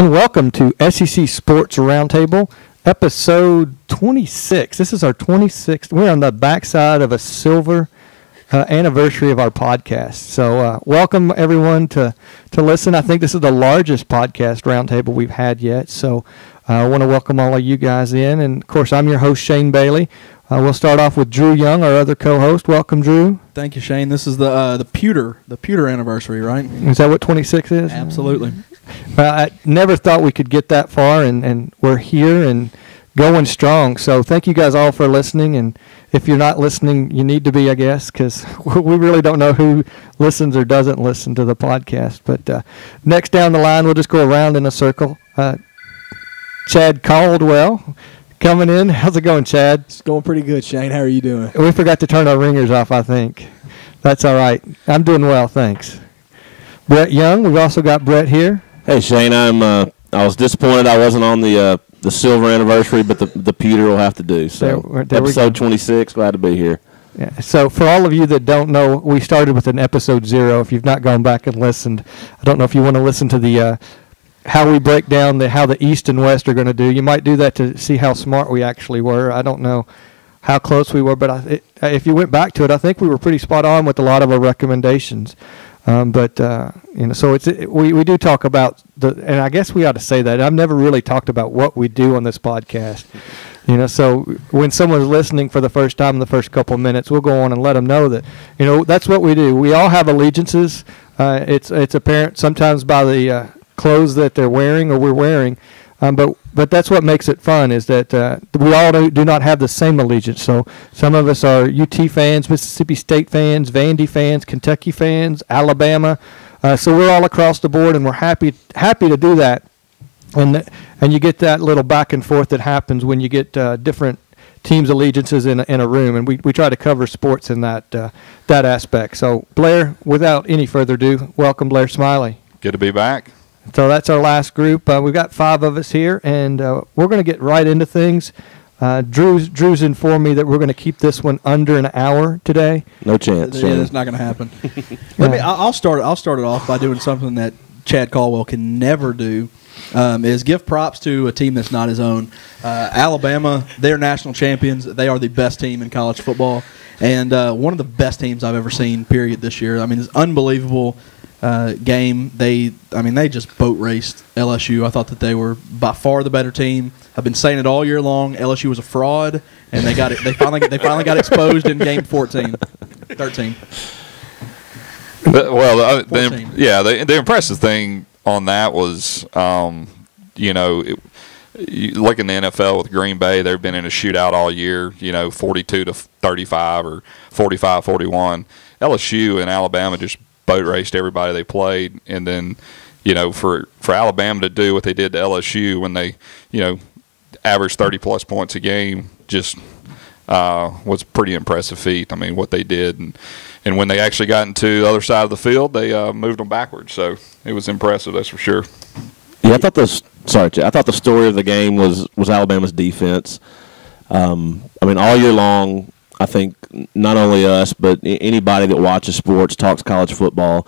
And welcome to SEC Sports Roundtable, episode 26. This is our 26th. We're on the backside of a silver anniversary of our podcast. So welcome, everyone, to listen. I think this is the largest podcast roundtable we've had yet. So I want to welcome all of you guys in. And, of course, I'm your host, Shane Bailey. We'll start off with Drew Young, our other co-host. Welcome, Drew. Thank you, Shane. This is the pewter anniversary, right? Is that what 26 is? Absolutely. I never thought we could get that far, and we're here and going strong. So thank you guys all for listening. And if you're not listening, you need to be, I guess, because we really don't know who listens or doesn't listen to the podcast. But next down the line, we'll just go around in a circle. Chad Caldwell coming in. How's it going, Chad? It's going pretty good, Shane. How are you doing? We forgot to turn our ringers off, I think. That's all right. I'm doing well, thanks. Brett Young. We've also got Brett here. Hey, Shane, I was disappointed I wasn't on the silver anniversary, but the pewter will have to do. So there episode 26, glad to be here. Yeah. So for all of you that don't know, we started with an episode 0. If you've not gone back and listened, I don't know if you want to listen to the how we break down how the East and West are going to do. You might do that to see how smart we actually were. I don't know how close we were, but if you went back to it, I think we were pretty spot on with a lot of our recommendations. So we do talk about and I guess we ought to say that I've never really talked about what we do on this podcast. So when someone's listening for the first time in the first couple of minutes, we'll go on and let them know that, that's what we do. We all have allegiances. It's apparent sometimes by the clothes that they're wearing or we're wearing. But that's what makes it fun is that we all do not have the same allegiance. So some of us are UT fans, Mississippi State fans, Vandy fans, Kentucky fans, Alabama. So we're all across the board, and we're happy to do that. And you get that little back and forth that happens when you get different teams' allegiances in a room, and we try to cover sports in that aspect. So Blair, without any further ado, welcome Blair Smiley. Good to be back. So that's our last group. We've got 5 of us here, and we're going to get right into things. Drew's informed me that we're going to keep this one under an hour today. No chance. Yeah, that's not going to happen. I'll start it off by doing something that Chad Caldwell can never do. Is give props to a team that's not his own. Alabama, they're national champions. They are the best team in college football, and one of the best teams I've ever seen. Period. This year, I mean, it's unbelievable. Game. They just boat raced LSU. I thought that they were by far the better team. I've been saying it all year long. LSU was a fraud, and they got it. They finally got exposed in game 13. Well, the impressive thing on that was, you look in the NFL with Green Bay. They've been in a shootout all year. 42-35 or 45-41. LSU and Alabama just boat raced everybody they played, and then for Alabama to do what they did to LSU when they averaged 30+ points a game just was a pretty impressive feat. I mean, what they did, and when they actually got into the other side of the field, they moved them backwards. So it was impressive, that's for sure. Yeah, I thought the story of the game was Alabama's defense. All year long, I think not only us, but anybody that watches sports, talks college football,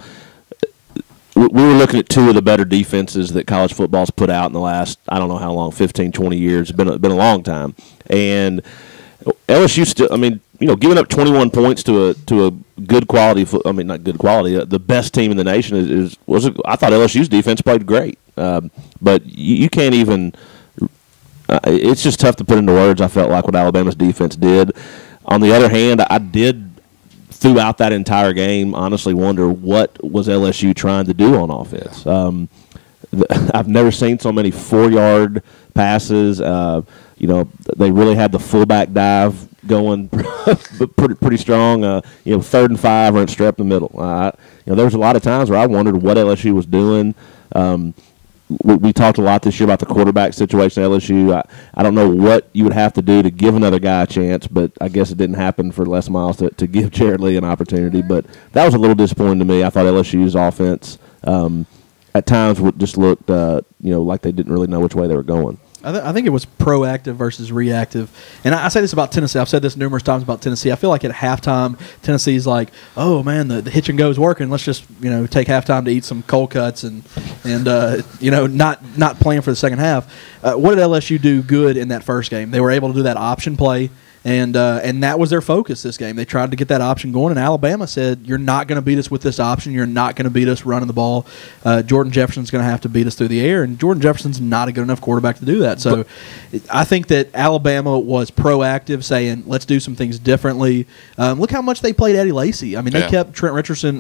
we were looking at 2 of the better defenses that college football's put out in the last, I don't know how long, 15, 20 years. It's been a long time. And LSU still, giving up 21 points to a good quality, not good quality, the best team in the nation I thought LSU's defense played great. But you can't even, it's just tough to put into words, I felt like, what Alabama's defense did. On the other hand, I did, throughout that entire game, honestly wonder what was LSU trying to do on offense. I've never seen so many 4-yard passes. They really had the fullback dive going pretty strong. 3rd and 5 and straight up the middle. There was a lot of times where I wondered what LSU was doing. We talked a lot this year about the quarterback situation at LSU. I don't know what you would have to do to give another guy a chance, but I guess it didn't happen for Les Miles to give Jared Lee an opportunity. But that was a little disappointing to me. I thought LSU's offense at times just looked like they didn't really know which way they were going. I think it was proactive versus reactive. And I say this about Tennessee. I've said this numerous times about Tennessee. I feel like at halftime, Tennessee's like, oh, man, the hitch and go is working. Let's just, take halftime to eat some cold cuts and not plan for the second half. What did LSU do good in that first game? They were able to do that option play. And that was their focus this game. They tried to get that option going, and Alabama said, you're not going to beat us with this option. You're not going to beat us running the ball. Jordan Jefferson's going to have to beat us through the air, and Jordan Jefferson's not a good enough quarterback to do that. So I think that Alabama was proactive, saying, let's do some things differently. Look how much they played Eddie Lacy. I mean, they kept Trent Richardson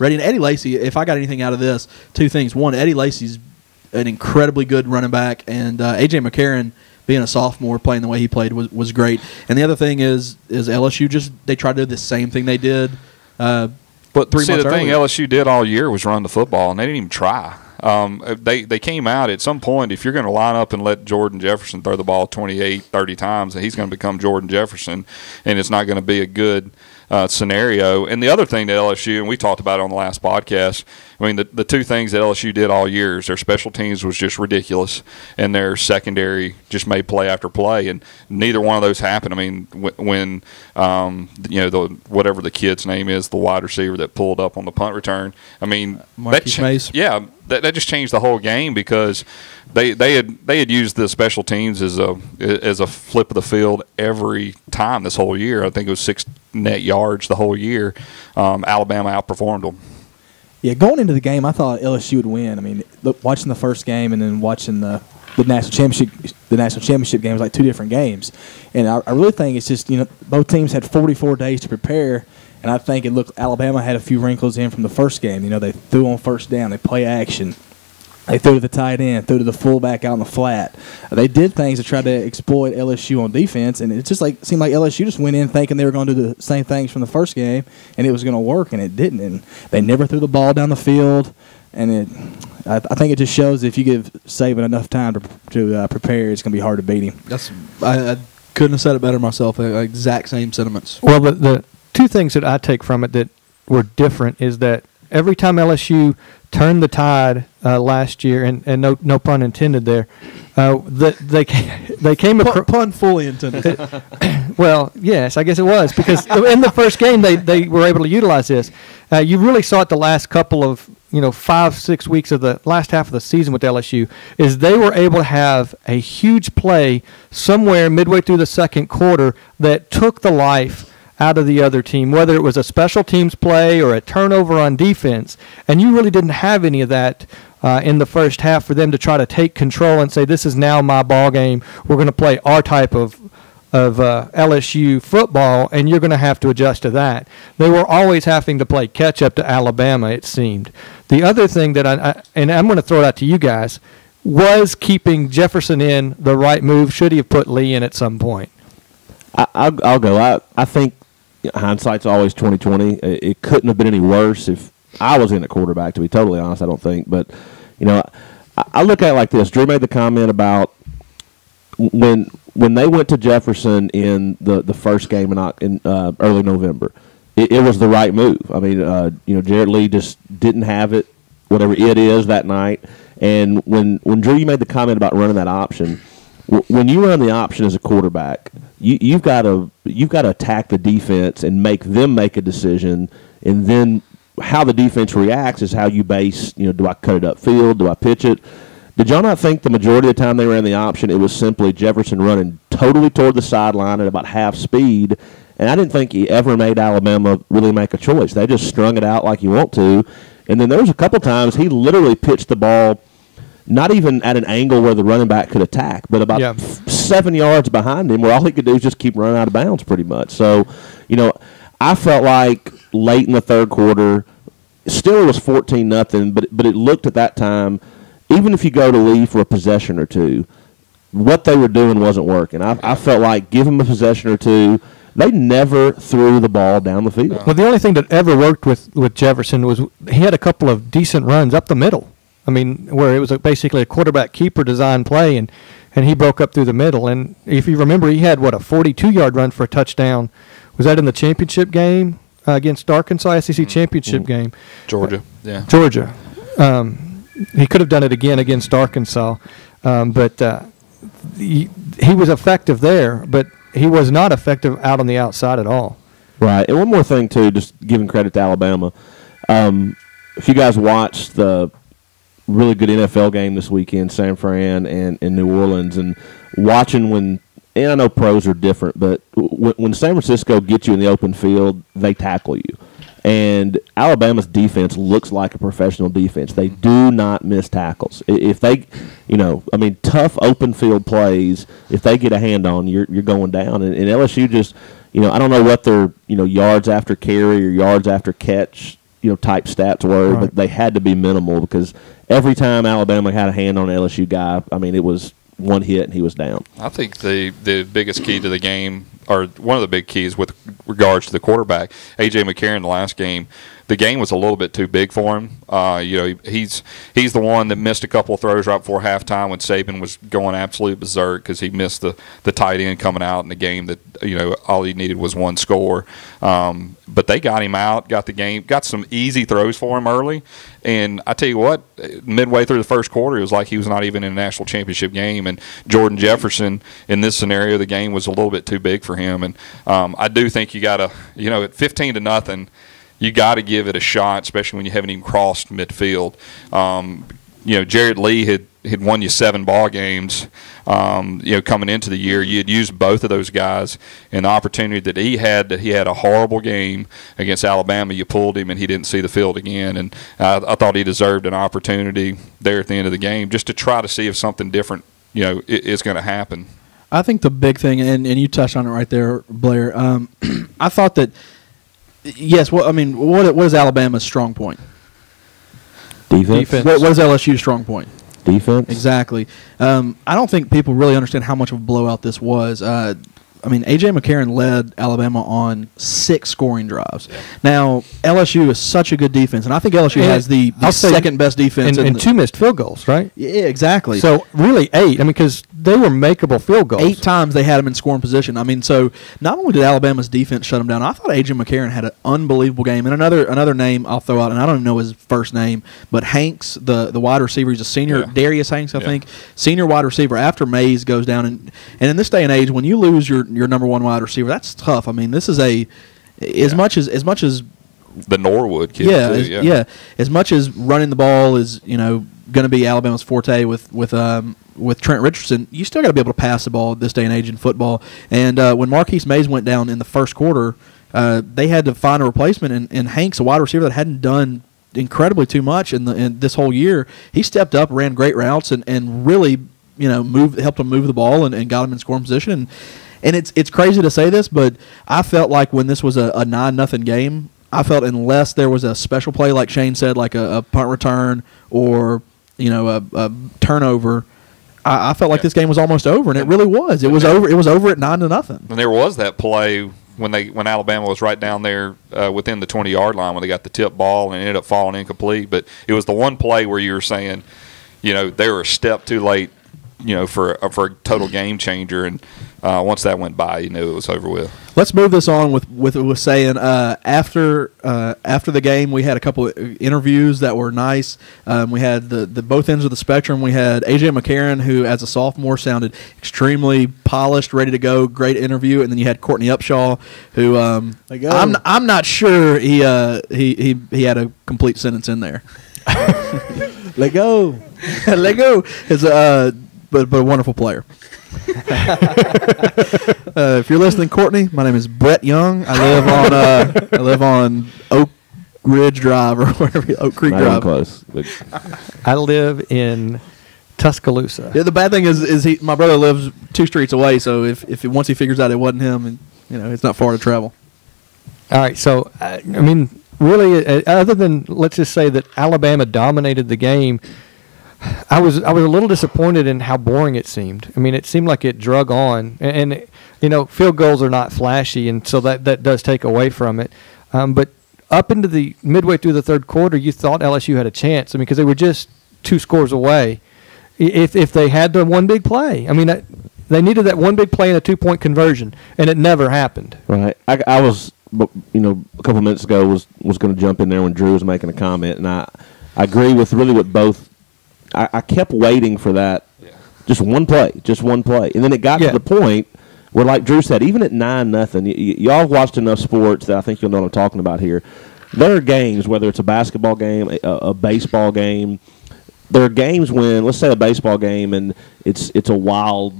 ready. And Eddie Lacy, if I got anything out of this, two things. One, Eddie Lacy's an incredibly good running back, and A.J. McCarron, being a sophomore, playing the way he played was great. And the other thing is LSU they tried to do the same thing they did. But 3 months the earlier. thing LSU did all year was run the football, and they didn't even try. They came out at some point, if you're going to line up and let Jordan Jefferson throw the ball 28, 30 times, he's going to become Jordan Jefferson, and it's not going to be a good scenario. And the other thing that LSU, and we talked about it on the last podcast, I mean, the two things that LSU did all year is their special teams was just ridiculous, and their secondary just made play after play, and neither one of those happened. I mean, when whatever the kid's name is, the wide receiver that pulled up on the punt return, I mean, that just changed the whole game because they had used the special teams as a flip of the field every time this whole year. I think it was 6 net yards the whole year. Alabama outperformed them. Yeah, going into the game, I thought LSU would win. I mean, watching the first game and then watching the national championship game was like two different games. And I really think it's just, both teams had 44 days to prepare, and I think it looked Alabama had a few wrinkles in from the first game. They threw on first down, they play action. They threw to the tight end, threw to the fullback out in the flat. They did things to try to exploit LSU on defense, and it just seemed like LSU just went in thinking they were going to do the same things from the first game, and it was going to work, and it didn't. And they never threw the ball down the field, and I think it just shows if you give Saban enough time to prepare, it's going to be hard to beat him. I couldn't have said it better myself. Exact same sentiments. Well, the two things that I take from it that were different is that every time LSU turned the tide last year, and no pun intended there. They came across pun fully intended. Well, yes, I guess it was because in the first game they were able to utilize this. You really saw it the last couple of 5-6 weeks of the last half of the season with LSU is they were able to have a huge play somewhere midway through the second quarter that took the life out of the other team, whether it was a special teams play or a turnover on defense. And you really didn't have any of that in the first half for them to try to take control and say, this is now my ball game. We're going to play our type of LSU football, and you're going to have to adjust to that. They were always having to play catch-up to Alabama, it seemed. The other thing that and I'm going to throw it out to you guys, was keeping Jefferson in the right move? Should he have put Lee in at some point? I'll go. I think hindsight's always 20/20. It couldn't have been any worse if I was in at quarterback, to be totally honest, I don't think. But, I look at it like this. Drew made the comment about when they went to Jefferson in the first game in early November, it was the right move. I mean, Jarrett Lee just didn't have it, whatever it is, that night. And when Drew, you made the comment about running that option, when you run the option as a quarterback, you've got to attack the defense and make them make a decision, and then how the defense reacts is how you base. Do I cut it upfield? Do I pitch it? Did y'all not think the majority of the time they ran the option, it was simply Jefferson running totally toward the sideline at about half speed? And I didn't think he ever made Alabama really make a choice. They just strung it out like you want to. And then there was a couple times he literally pitched the ball not even at an angle where the running back could attack, but about 7 yards behind him where all he could do is just keep running out of bounds pretty much. So, I felt like late in the third quarter, still it was 14-0, but it looked at that time, even if you go to Lee for a possession or two, what they were doing wasn't working. I felt like give them a possession or two. They never threw the ball down the field. Well, the only thing that ever worked with Jefferson was he had a couple of decent runs up the middle. I mean, where it was basically a quarterback keeper design play, and he broke up through the middle. And if you remember, he had, a 42-yard run for a touchdown. Was that in the championship game against Arkansas, SEC championship game? Georgia, yeah. Georgia. He could have done it again against Arkansas. But he was effective there, but he was not effective out on the outside at all. Right. And one more thing, too, just giving credit to Alabama. If you guys watched the really good NFL game this weekend, San Fran and New Orleans, and watching and I know pros are different, but when San Francisco gets you in the open field, they tackle you. And Alabama's defense looks like a professional defense. They do not miss tackles. If they, tough open field plays, if they get a hand on you, you're going down. And LSU just, I don't know what their, yards after carry or yards after catch, type stats were, right. But they had to be minimal because every time Alabama had a hand on an LSU guy, it was one hit and he was down. I think the biggest key to the game, or one of the big keys with regards to the quarterback, A.J. McCarron, the last game, the game was a little bit too big for him. He's the one that missed a couple of throws right before halftime when Saban was going absolute berserk because he missed the tight end coming out in the game that, all he needed was one score. But they got him out, got the game, got some easy throws for him early. And I tell you what, midway through the first quarter, it was like he was not even in a national championship game. And Jordan Jefferson, in this scenario, the game was a little bit too big for him. And I do think you got to, at 15-0, you got to give it a shot, especially when you haven't even crossed midfield. Jared Lee had won you 7 ball games. Coming into the year, you had used both of those guys, and the opportunity that he had a horrible game against Alabama. You pulled him, and he didn't see the field again. And I thought he deserved an opportunity there at the end of the game just to try to see if something different, is going to happen. I think the big thing, and you touched on it right there, Blair. I thought that. Yes, what is Alabama's strong point? Defense. What is LSU's strong point? Defense. Exactly. I don't think people really understand how much of a blowout this was. A.J. McCarron led Alabama on 6 scoring drives. Yeah. Now, LSU is such a good defense, and I think LSU has the second-best defense. And 2 missed field goals, right? Yeah, exactly. So, really 8. Because they were makeable field goals. 8 times they had them in scoring position. So not only did Alabama's defense shut them down, I thought A.J. McCarron had an unbelievable game. And another name I'll throw out, and I don't even know his first name, but Hanks, the wide receiver, he's a senior, Darius Hanks, I think, senior wide receiver after Mays goes down. And in this day and age, when you lose your number 1 wide receiver, that's tough. This is as much as the Norwood kid. As much as running the ball is going to be Alabama's forte with Trent Richardson, you still got to be able to pass the ball at this day and age in football. And when Marquise Mays went down in the first quarter, they had to find a replacement. And Hanks, a wide receiver that hadn't done incredibly too much in this whole year, he stepped up, ran great routes, and really helped them move the ball and got them in scoring position. And it's crazy to say this, but I felt like when this was a 9-0 game, I felt unless there was a special play, like Shane said, like a punt return or a turnover, I felt like this game was almost over, and it really was. It was over. It was over at 9-0. And there was that play when Alabama was right down there within the 20-yard line when they got the tip ball and ended up falling incomplete. But it was the one play where you were saying, they were a step too late, for a total game changer. And once that went by, you knew it was over with. Let's move this on with saying after the game, we had a couple of interviews that were nice. We had the both ends of the spectrum. We had A.J. McCarron, who as a sophomore sounded extremely polished, ready to go, great interview, and then you had Courtney Upshaw, who I'm not sure he had a complete sentence in there. Let go. Let go. But a wonderful player. If you're listening, Courtney, my name is Brett Young. I live on Oak Ridge Drive or whatever, Oak Creek Drive. Close. I live in Tuscaloosa. Yeah, the bad thing is my brother lives 2 streets away, so if once he figures out it wasn't him, and it's not far to travel. All right, so really, other than let's just say that Alabama dominated the game, I was a little disappointed in how boring it seemed. It seemed like it drug on, and field goals are not flashy, and so that does take away from it. But up into the midway through the third quarter, you thought LSU had a chance. Because they were just 2 scores away. If they had the one big play, they needed that one big play and a 2-point conversion, and it never happened. Right. I was, a couple minutes ago was going to jump in there when Drew was making a comment, and I agree with really what both. I kept waiting for that Just one play. And then it got to the point where, like Drew said, even at 9-0, y'all watched enough sports that I think you'll know what I'm talking about here. There are games, whether it's a basketball game, a baseball game, there are games when, let's say a baseball game, and it's a wild,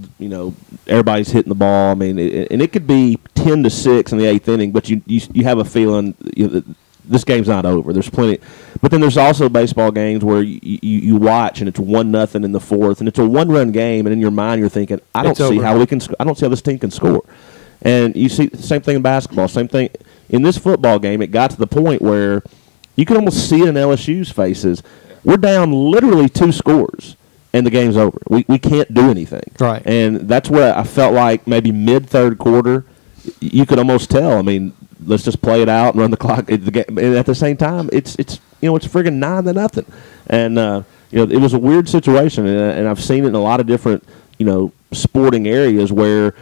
everybody's hitting the ball. I mean, and it could be 10-6 in the 8th inning, but you have a feeling this game's not over. There's plenty, but then there's also baseball games where you watch and it's 1-0 in the 4th, and it's a 1-run game, and in your mind you're thinking, I don't see how this team can score. And you see the same thing in basketball, same thing in this football game. It got to the point where you can almost see it in LSU's faces. We're down literally 2 scores, and the game's over. We can't do anything. Right. And that's where I felt like maybe mid-third quarter, you could almost tell. I mean, let's just play it out and run the clock. And at the same time, it's friggin' 9-0. And it was a weird situation, and I've seen it in a lot of different sporting areas where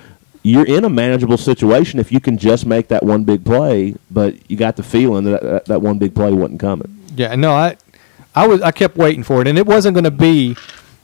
you're in a manageable situation if you can just make that one big play, but you got the feeling that one big play wasn't coming. Yeah, no, I kept waiting for it, and it wasn't going to be,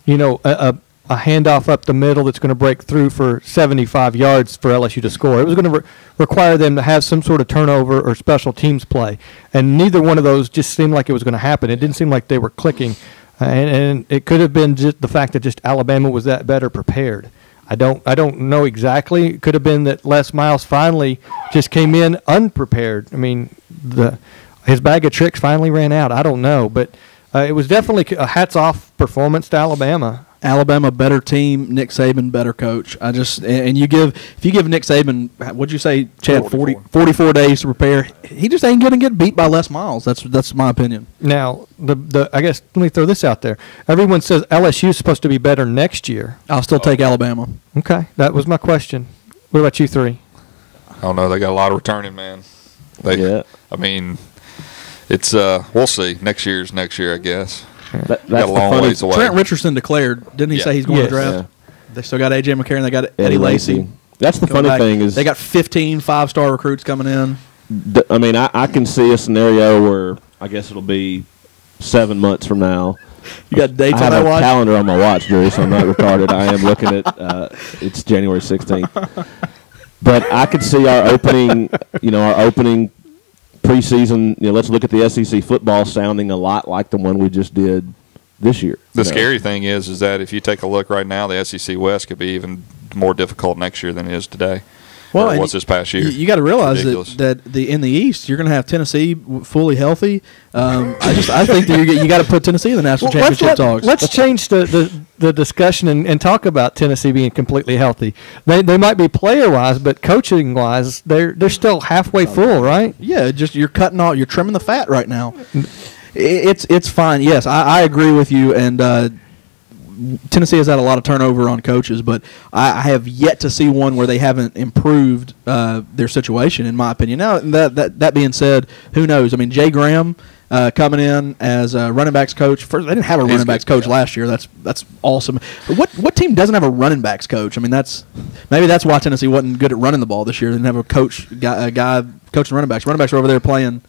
a handoff up the middle that's going to break through for 75 yards for LSU to score. It was going to require them to have some sort of turnover or special teams play, and neither one of those just seemed like it was going to happen. It didn't seem like they were clicking, and it could have been just the fact that just Alabama was that better prepared. I don't know exactly. It could have been that Les Miles finally just came in unprepared. I mean, his bag of tricks finally ran out. I don't know, but it was definitely a hats-off performance to Alabama. Alabama better team, Nick Saban better coach. If you give Nick Saban, what'd you say, Chad, 44 days to prepare, he just ain't gonna get beat by Les Miles. That's my opinion. Now, I guess let me throw this out there. Everyone says LSU is supposed to be better next year. I'll still take Alabama. Okay, that was my question. What about you three? I don't know. They got a lot of returning, man. I mean, it's we'll see. Next year, I guess. That's got a long ways away. Trent Richardson declared, didn't he say he's going to draft? Yeah. They still got A.J. McCarron. They got Eddie Lacy. That's the funny thing is they got 15 5-star recruits coming in. I mean, I can see a scenario where I guess it'll be 7 months from now. You got dates on that watch? I have a calendar on my watch, Drew, so I'm not retarded. I am looking at it's January 16th. But I could see our opening preseason, let's look at the SEC football sounding a lot like the one we just did this year. The scary thing is that if you take a look right now, the SEC West could be even more difficult next year than it is today. Well, what's this past year? You got to realize that in the East, you're going to have Tennessee fully healthy. I think that you got to put Tennessee in the national championship talks. Let's change the discussion and talk about Tennessee being completely healthy. They might be player wise, but coaching wise, they're still halfway full, right? Yeah, just you're trimming the fat right now. It's fine. Yes, I agree with you, and Tennessee has had a lot of turnover on coaches, but I have yet to see one where they haven't improved their situation, in my opinion. Now, that being said, who knows? I mean, Jay Graham coming in as a running backs coach. First, they didn't have a running backs coach last year. That's awesome. But what team doesn't have a running backs coach? I mean, maybe that's why Tennessee wasn't good at running the ball this year. They didn't have a guy coaching running backs. Running backs were over there playing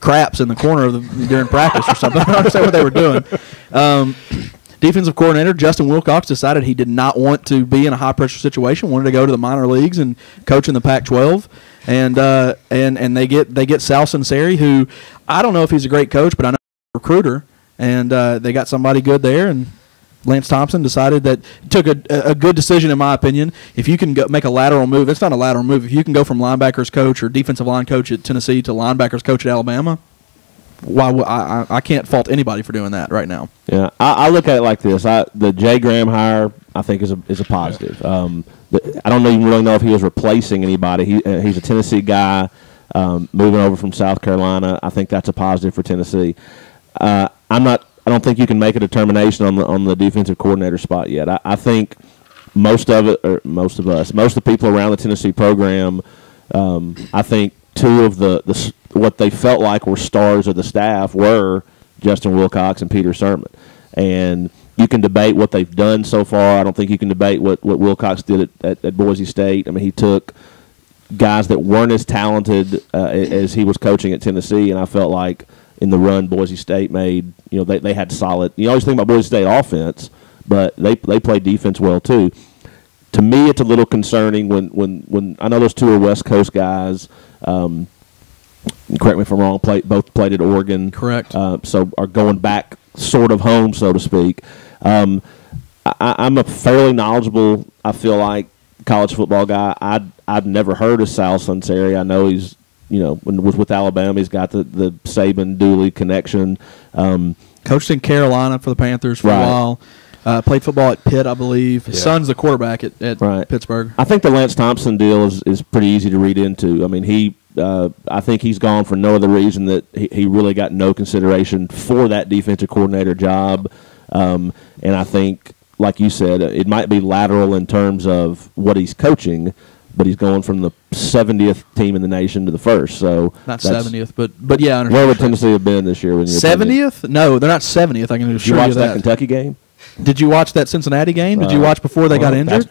craps in the corner during practice or something. I don't understand what they were doing. Defensive coordinator Justin Wilcox decided he did not want to be in a high-pressure situation, wanted to go to the minor leagues and coach in the Pac-12. And they get Sal Sinceri, who I don't know if he's a great coach, but I know he's a recruiter. And they got somebody good there. And Lance Thompson decided that took a good decision, in my opinion. If you can make a lateral move, it's not a lateral move. If you can go from linebackers coach or defensive line coach at Tennessee to linebackers coach at Alabama, I can't fault anybody for doing that right now. Yeah, I look at it like this. The Jay Graham hire, I think, is a positive. I don't even really know if he was replacing anybody. He's a Tennessee guy moving over from South Carolina. I think that's a positive for Tennessee. I don't think you can make a determination on the defensive coordinator spot yet. I think most of the people around the Tennessee program, I think two of the what they felt like were stars of the staff were Justin Wilcox and Peter Sermon. And you can debate what they've done so far. I don't think you can debate what Wilcox did at Boise State. I mean, he took guys that weren't as talented as he was coaching at Tennessee, and I felt like in the run Boise State made, they had solid. You always think about Boise State offense, but they play defense well too. To me, it's a little concerning when I know those two are West Coast guys. Correct me if I'm wrong. Both played at Oregon. Correct. So are going back sort of home, so to speak. I'm a fairly knowledgeable, I feel like, college football guy. I've never heard of Sal Sunseri. I know he's with Alabama. He's got the Saban Dooley connection. Coached in Carolina for the Panthers for a while. Played football at Pitt, I believe. His son's the quarterback at Pittsburgh. I think the Lance Thompson deal is pretty easy to read into. I mean, I think he's gone for no other reason that he really got no consideration for that defensive coordinator job. And I think, like you said, it might be lateral in terms of what he's coaching, but he's going from the 70th team in the nation to the first. So not 70th, but yeah. I understand. Where would Tennessee have been this year? 70th? No, they're not 70th. I can assure you that. Did you watch that Kentucky game? Did you watch that Cincinnati game? Did you watch before they got injured?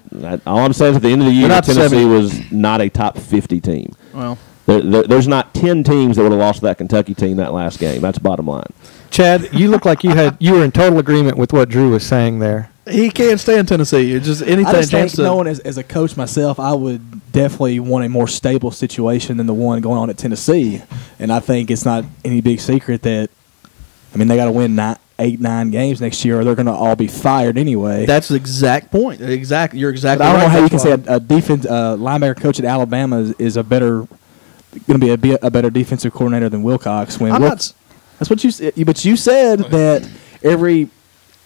All I'm saying is at the end of the year, Tennessee was not a top 50 team. Well, there's not 10 teams that would have lost to that Kentucky team that last game. That's bottom line. Chad, you look like you were in total agreement with what Drew was saying there. He can't stand Tennessee. It's just anything. I just think, knowing as a coach myself, I would definitely want a more stable situation than the one going on at Tennessee. And I think it's not any big secret that, they got to win 8-9 games next year, or they're going to all be fired anyway. That's the exact point. You're exactly right. But I don't know how you can say a defense linebacker coach at Alabama is going to be a better defensive coordinator than Wilcox. That's what you said. But you said that everybody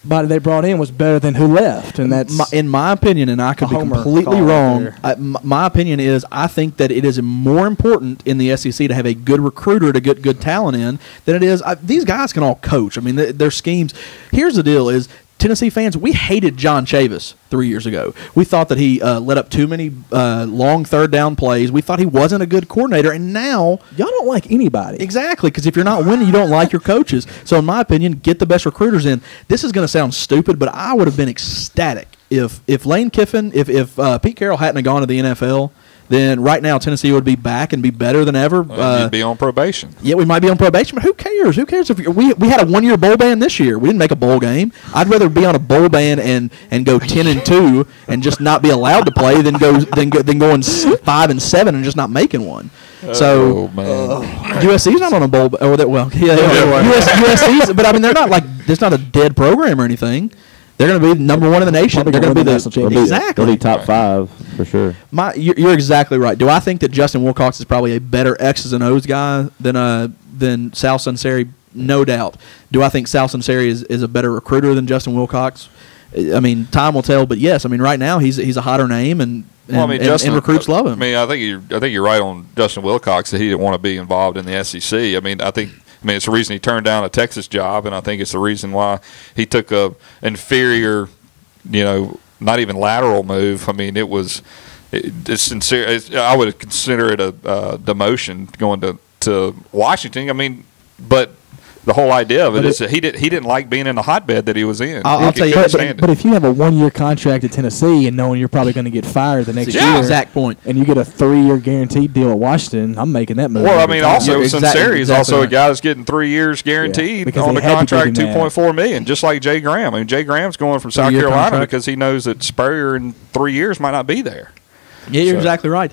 they brought in was better than who left, and that's in my opinion. And I could be completely wrong. My opinion is I think that it is more important in the SEC to have a good recruiter to get good talent in than it is. These guys can all coach. Their schemes. Here's the deal: is Tennessee fans, we hated John Chavis 3 years ago. We thought that he let up too many long third down plays. We thought he wasn't a good coordinator, and now y'all don't like anybody. Exactly, because if you're not winning, you don't like your coaches. So in my opinion, get the best recruiters in. This is going to sound stupid, but I would have been ecstatic if Lane Kiffin, if Pete Carroll hadn't gone to the NFL. Then right now Tennessee would be back and be better than ever. You'd be on probation. Yeah, we might be on probation, but who cares? Who cares if we had a 1-year bowl ban this year? We didn't make a bowl game. I'd rather be on a bowl ban and go 10-2 and just not be allowed to play than going 5-7 and just not making one. So USC's not on a bowl. USC's, but they're not there's not a dead program or anything. They're going to be number one in the nation. They're going to be the national champion. Exactly. They'll be top 5 for sure. You're exactly right. Do I think that Justin Wilcox is probably a better X's and O's guy than Sal Sunseri? No doubt. Do I think Sal Sunseri is a better recruiter than Justin Wilcox? Time will tell. But yes, right now he's a hotter name and recruits love him. I think you're right on Justin Wilcox that he didn't want to be involved in the SEC. It's the reason he turned down a Texas job, and I think it's the reason why he took a inferior, not even lateral move. It's sincere. I would consider it a demotion going to Washington. But the whole idea of it is that he didn't like being in the hotbed that he was in. I'll tell you, but if you have a 1-year contract at Tennessee and knowing you're probably going to get fired the next year, exact point, and you get a 3-year guaranteed deal at Washington, I'm making that move. Well, also Sunseri is also a guy that's getting 3 years guaranteed on the contract, $2.4 million, just like Jay Graham. Jay Graham's going from South Carolina because he knows that Spurrier in 3 years might not be there. Yeah, you're exactly right.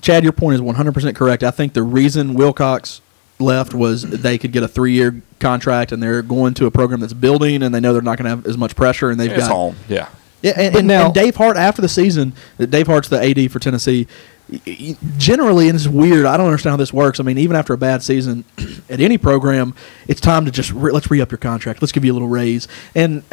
Chad, your point is 100% correct. I think the reason Wilcox left was they could get a 3-year contract, and they're going to a program that's building, and they know they're not going to have as much pressure, and they've got home. Yeah. Yeah, and Dave Hart after the season, Dave Hart's the AD for Tennessee. Generally, and it's weird, I don't understand how this works. Even after a bad season at any program, it's time to just let's re-up your contract. Let's give you a little raise. And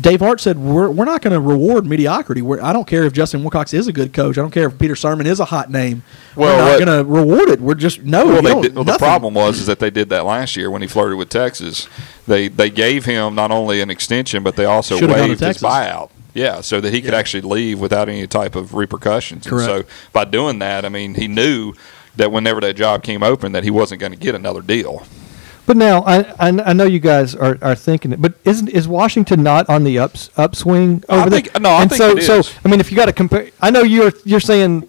Dave Hart said, we're not going to reward mediocrity. I don't care if Justin Wilcox is a good coach. I don't care if Peter Sermon is a hot name. We're not going to reward it. We're just, the problem was that they did that last year when he flirted with Texas. They gave him not only an extension, but they also waived his buyout. Yeah, so that he could actually leave without any type of repercussions. Correct. And so by doing that, he knew that whenever that job came open that he wasn't going to get another deal. But now I know you guys are thinking it, but is Washington not on the upswing over there? I think it is. So if you got to compare, I know you're saying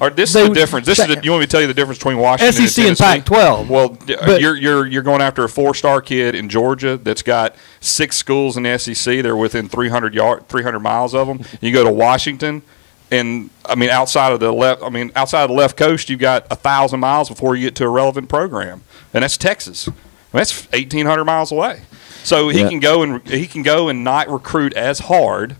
Or this is the difference. You want me to tell you the difference between Washington SEC and Tennessee? Pac-12. Well, you're going after a 4-star kid in Georgia that's got 6 schools in the SEC. They're within 300 miles of them. You go to Washington, and outside of the left coast, you've got 1,000 miles before you get to a relevant program, and that's Texas. That's 1,800 miles away. So he can go and not recruit as hard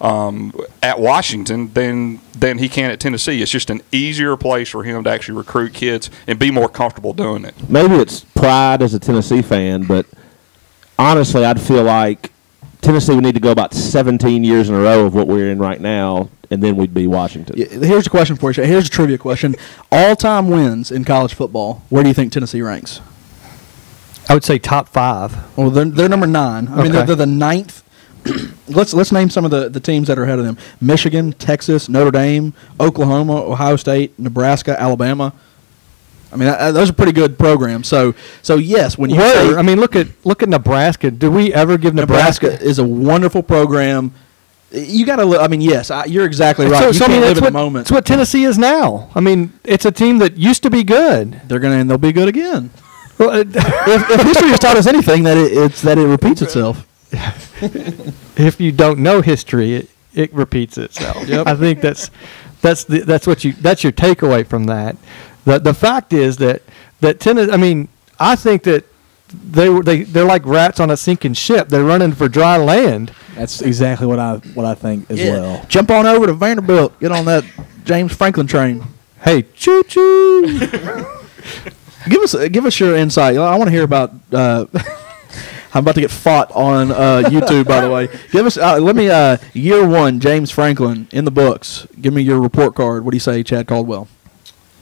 at Washington than he can at Tennessee. It's just an easier place for him to actually recruit kids and be more comfortable doing it. Maybe it's pride as a Tennessee fan, but honestly, I'd feel like Tennessee would need to go about 17 years in a row of what we're in right now, and then we'd be Washington. Here's a question for you. Here's a trivia question. All-time wins in college football, where do you think Tennessee ranks? I would say top 5. Well, they're number 9. I mean, they're the 9th. Let's name some of the teams that are ahead of them: Michigan, Texas, Notre Dame, Oklahoma, Ohio State, Nebraska, Alabama. I mean, those are pretty good programs. So yes, when you say, look at Nebraska. Do we ever give Nebraska is a wonderful program? You got to. Yes, you're exactly right. You can't live in the moment. It's what Tennessee is now. It's a team that used to be good. They'll be good again. Well, if history has taught us anything, that it repeats itself. If you don't know history, it repeats itself. Yep. I think that's your takeaway from that. The fact is that Tennessee. I think that they're like rats on a sinking ship. They're running for dry land. That's exactly what I think as well. Jump on over to Vanderbilt. Get on that James Franklin train. Hey, choo choo. Give us your insight. I want to hear about. I'm about to get fought on YouTube, by the way. Give us. Let me. Year 1, James Franklin in the books. Give me your report card. What do you say, Chad Caldwell?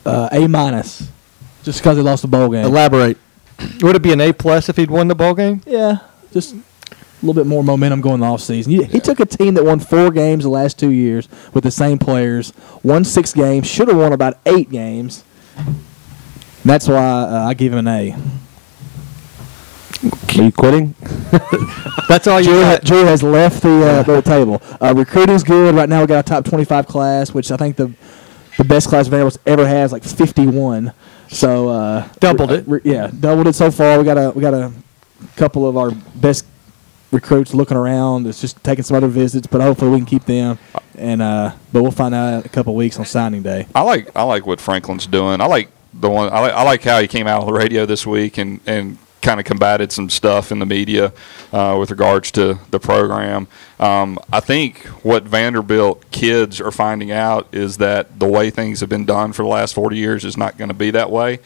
A-, just because he lost the bowl game. Elaborate. Would it be an A+ if he'd won the bowl game? Yeah, just a little bit more momentum going the offseason. He took a team that won 4 games the last 2 years with the same players, won 6 games, should have won about 8 games. That's why I give him an A. Are you quitting? That's all you got. Drew has left the table. Recruiting's good. Right now we got a top 25 class, which I think the best class Vanderbilt's ever has, like 51. So doubled it. Doubled it so far. We got a couple of our best recruits looking around. It's just taking some other visits, but hopefully we can keep them. And but we'll find out in a couple of weeks on signing day. I like what Franklin's doing. I like how he came out on the radio this week and kind of combated some stuff in the media with regards to the program. I think what Vanderbilt kids are finding out is that the way things have been done for the last 40 years is not going to be that way.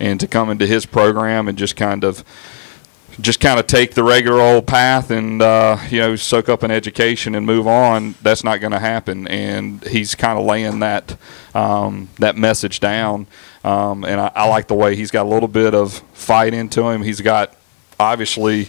And to come into his program and just kind of take the regular old path and soak up an education and move on, that's not going to happen. And he's kind of laying that message down. And I like the way he's got a little bit of fight into him. He's got, obviously,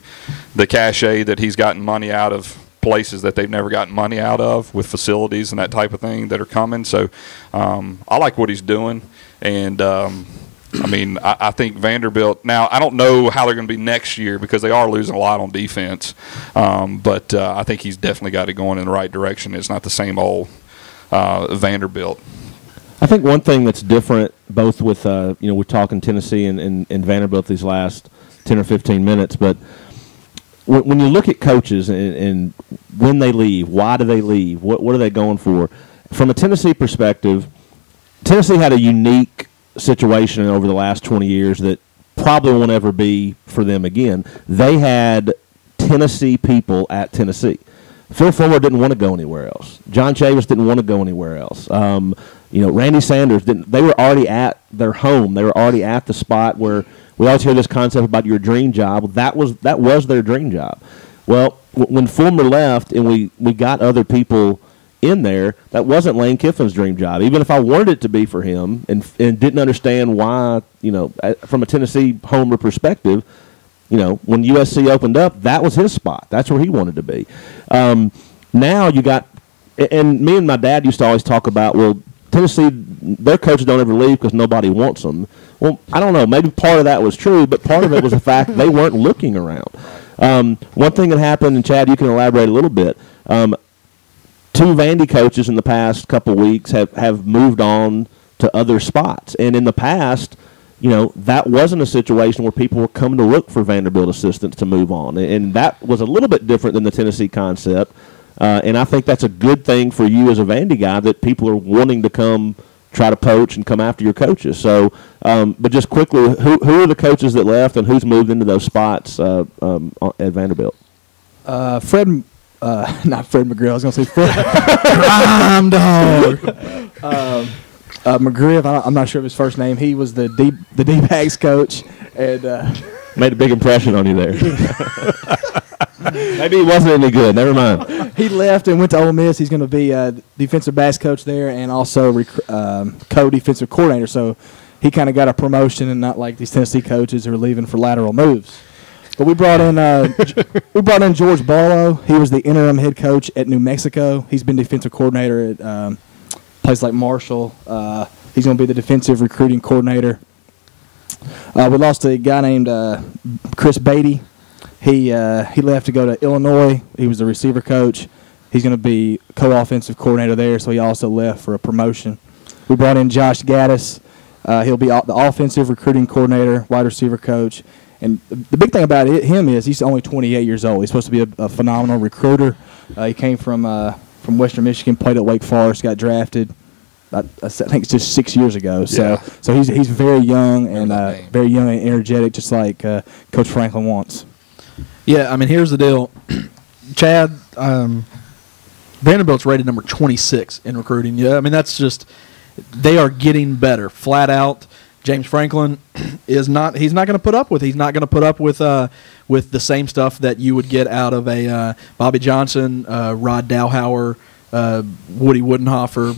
the cachet that he's gotten money out of places that they've never gotten money out of with facilities and that type of thing that are coming. So I like what he's doing. And, I think Vanderbilt – now, I don't know how they're going to be next year because they are losing a lot on defense. But I think he's definitely got it going in the right direction. It's not the same old Vanderbilt. I think one thing that's different, both with we're talking Tennessee and Vanderbilt these last 10 or 15 minutes, but when you look at coaches and when they leave, why do they leave? What are they going for? From a Tennessee perspective, Tennessee had a unique situation over the last 20 years that probably won't ever be for them again. They had Tennessee people at Tennessee. Phil Fulmer didn't want to go anywhere else. John Chavis didn't want to go anywhere else. Randy Sanders didn't. They were already at their home. They were already at the spot where we always hear this concept about your dream job. That was their dream job. Well, when Fulmer left and we got other people in there, that wasn't Lane Kiffin's dream job. Even if I wanted it to be for him and didn't understand why, from a Tennessee homer perspective, when USC opened up, that was his spot. That's where he wanted to be. Now you got, and me and my dad used to always talk about, well, Tennessee, their coaches don't ever leave because nobody wants them. Well, I don't know. Maybe part of that was true, but part of it was the fact they weren't looking around. One thing that happened, and Chad, you can elaborate a little bit, 2 Vandy coaches in the past couple weeks have moved on to other spots. And in the past, that wasn't a situation where people were coming to look for Vanderbilt assistants to move on. And that was a little bit different than the Tennessee concept. And I think that's a good thing for you as a Vandy guy, that people are wanting to come try to poach and come after your coaches. So, but just quickly, who are the coaches that left and who's moved into those spots at Vanderbilt? Not Fred McGrill. I was going to say Fred. Crime dog. McGriff, I'm not sure of his first name. He was the D-backs coach. And made a big impression on you there. Maybe he wasn't any good. Never mind. He left and went to Ole Miss. He's going to be defensive backs coach there and also co-defensive coordinator. So he kind of got a promotion, and not like these Tennessee coaches who are leaving for lateral moves. But we brought in George Barlow. He was the interim head coach at New Mexico. He's been defensive coordinator at places like Marshall. He's going to be the defensive recruiting coordinator. We lost a guy named Chris Beatty. He left to go to Illinois. He was the receiver coach. He's going to be co-offensive coordinator there, so he also left for a promotion. We brought in Josh Gaddis. He'll be the offensive recruiting coordinator, wide receiver coach. And the big thing about him is he's only 28 years old. He's supposed to be a phenomenal recruiter. He came from Western Michigan, played at Wake Forest, got drafted. I think it's just 6 years ago. So he's very young and energetic, just like Coach Franklin wants. Yeah, I mean, here's the deal. Chad, Vanderbilt's rated number 26 in recruiting. Yeah, I mean, that's just – they are getting better, flat out. James Franklin is not – he's not going to put up with – he's not going to put up with the same stuff that you would get out of a Bobby Johnson, Rod Dowhauer, Woody Woodenhofer.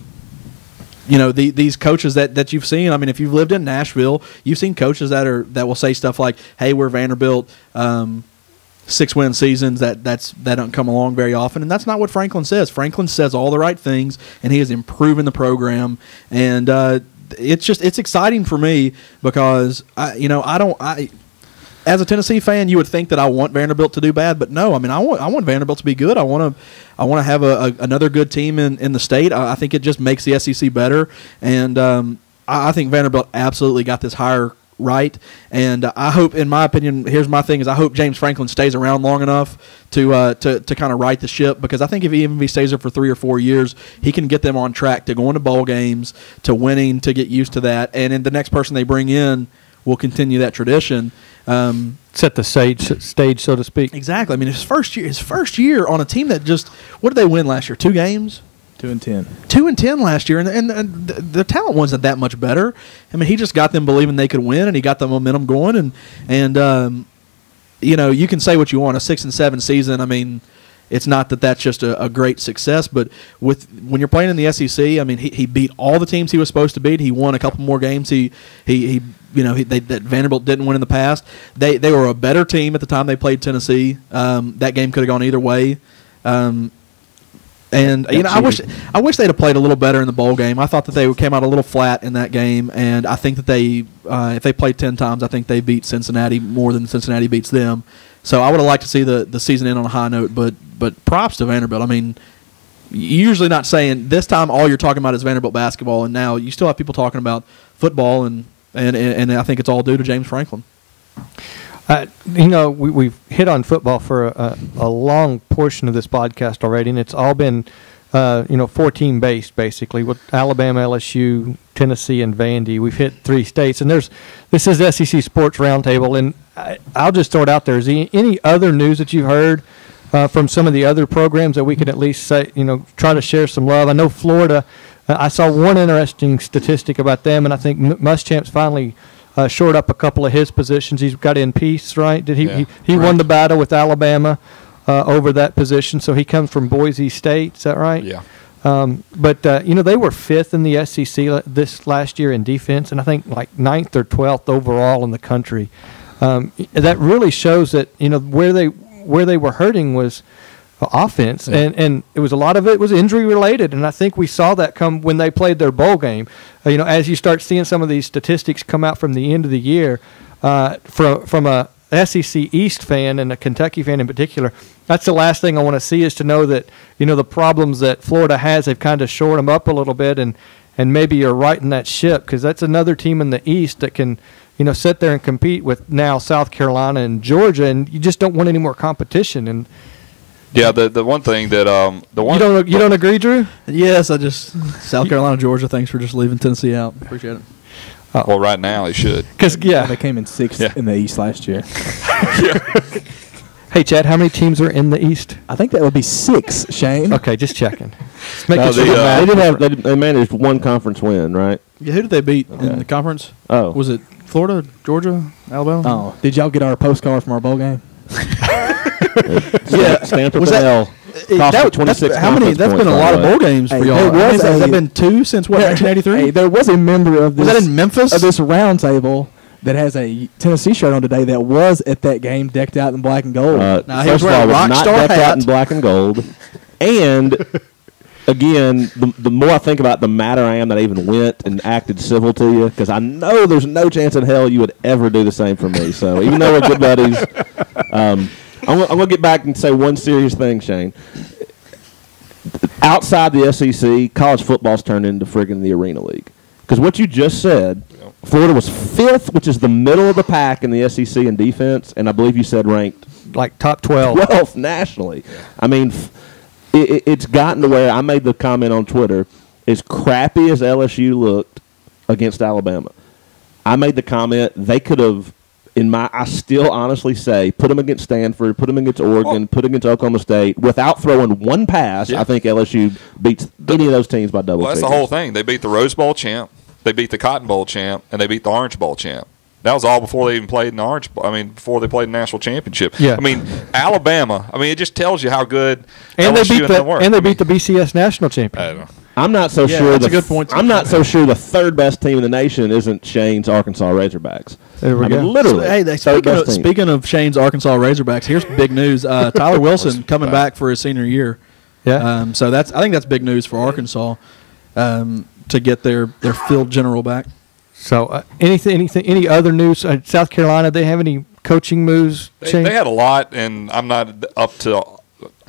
These coaches that you've seen. I mean, if you've lived in Nashville, you've seen coaches that will say stuff like, "Hey, we're Vanderbilt, 6-win seasons." That don't come along very often, and that's not what Franklin says. Franklin says all the right things, and he is improving the program. And it's exciting for me because as a Tennessee fan, you would think that I want Vanderbilt to do bad, but no. I mean, I want Vanderbilt to be good. I want to have another good team in the state. I think it just makes the SEC better, and I think Vanderbilt absolutely got this hire right. And I hope, in my opinion, here's my thing: is I hope James Franklin stays around long enough to kind of right the ship, because I think if he stays there for 3 or 4 years, he can get them on track to going to bowl games, to winning, to get used to that, and then the next person they bring in will continue that tradition. Set the stage, so to speak. Exactly. I mean, his first year on a team that just – what did they win last year? 2 games? 2-10. 2-10 last year, and the talent wasn't that much better. I mean, he just got them believing they could win, and he got the momentum going. And you can say what you want, a 6-7 season. I mean, it's not that that's just a great success, but when you're playing in the SEC, I mean, he beat all the teams he was supposed to beat. He won a couple more games. That Vanderbilt didn't win in the past. They were a better team at the time they played Tennessee. That game could have gone either way. I wish they'd have played a little better in the bowl game. I thought that they came out a little flat in that game, and I think that if they played 10 times, I think they beat Cincinnati more than Cincinnati beats them. So I would have liked to see the season end on a high note, but props to Vanderbilt. I mean, you're usually not saying this time all you're talking about is Vanderbilt basketball, and now you still have people talking about football, and I think it's all due to James Franklin. We've hit on football for a long portion of this podcast already, and it's all been, 14 based basically with Alabama, LSU, Tennessee, and Vandy. We've hit 3 states, and this is SEC Sports Roundtable, and I'll just throw it out there. Is there any other news that you've heard from some of the other programs that we could at least say, try to share some love? I know Florida. I saw one interesting statistic about them, and I think Muschamp's finally shored up a couple of his positions. He's got in Peace, right? He won the battle with Alabama over that position, so he comes from Boise State. Is that right? Yeah. But they were 5th in the SEC this last year in defense, and I think like 9th or 12th overall in the country. That really shows that where they were hurting was offense, and it was a lot of it was injury related, and I think we saw that come when they played their bowl game. As you start seeing some of these statistics come out from the end of the year, from a SEC East fan and a Kentucky fan in particular, that's the last thing I want to see, is to know that the problems that Florida has, they've kind of shored them up a little bit, and maybe are righting that ship, because that's another team in the East that can, sit there and compete with now South Carolina and Georgia, and you just don't want any more competition. And yeah, the one thing that you don't agree, Drew? Yes, South Carolina, Georgia. Thanks for just leaving Tennessee out. Appreciate it. Well, right now they should. Because they came in sixth in the East last year. Hey, Chad, how many teams are in the East? I think that would be 6, Shane. Okay, just checking. They managed one conference win, right? Yeah, who did they beat in the conference? Oh. Was it Florida, Georgia, Alabama? Oh, did y'all get our postcard from our bowl game? Stanford was that L. How many? That's been a lot of bowl games for y'all. Has that been 2 since what? 1983. Hey, there was a member of this. Was that in Memphis? Of this round table that has a Tennessee shirt on today that was at that game decked out in black and gold. He was wearing a rock star hat. Decked out in black and gold. And again, the more I think about it, the madder I am that I even went and acted civil to you, because I know there's no chance in hell you would ever do the same for me. So even though we're good buddies, I'm going to get back and say one serious thing, Shane. Outside the SEC, college football's turned into friggin' the Arena League. Because what you just said, Florida was 5th, which is the middle of the pack in the SEC in defense, and I believe you said ranked like top 12. 12th nationally. I mean, it's gotten to where I made the comment on Twitter, as crappy as LSU looked against Alabama, I made the comment they could have, I still honestly say, put them against Stanford, put them against Oregon, put them against Oklahoma State. Without throwing one pass, I think LSU beats any of those teams by double figures. That's the whole thing. They beat the Rose Bowl champ, they beat the Cotton Bowl champ, and they beat the Orange Bowl champ. That was all before they even played in the Orange Bowl. I mean, before they played the national championship. Yeah. I mean, Alabama. I mean, it just tells you how good and LSU they beat the BCS national champion. I don't know. I'm not so sure. That's a good point. I'm not so sure the third best team in the nation isn't Shane's Arkansas Razorbacks. There we go. Mean, literally. Speaking of Shane's Arkansas Razorbacks, here's big news. Tyler Wilson coming back for his senior year. Yeah. So I think that's big news for Arkansas to get their field general back. So any other news? South Carolina, they have any coaching moves? They had a lot, and I'm not up to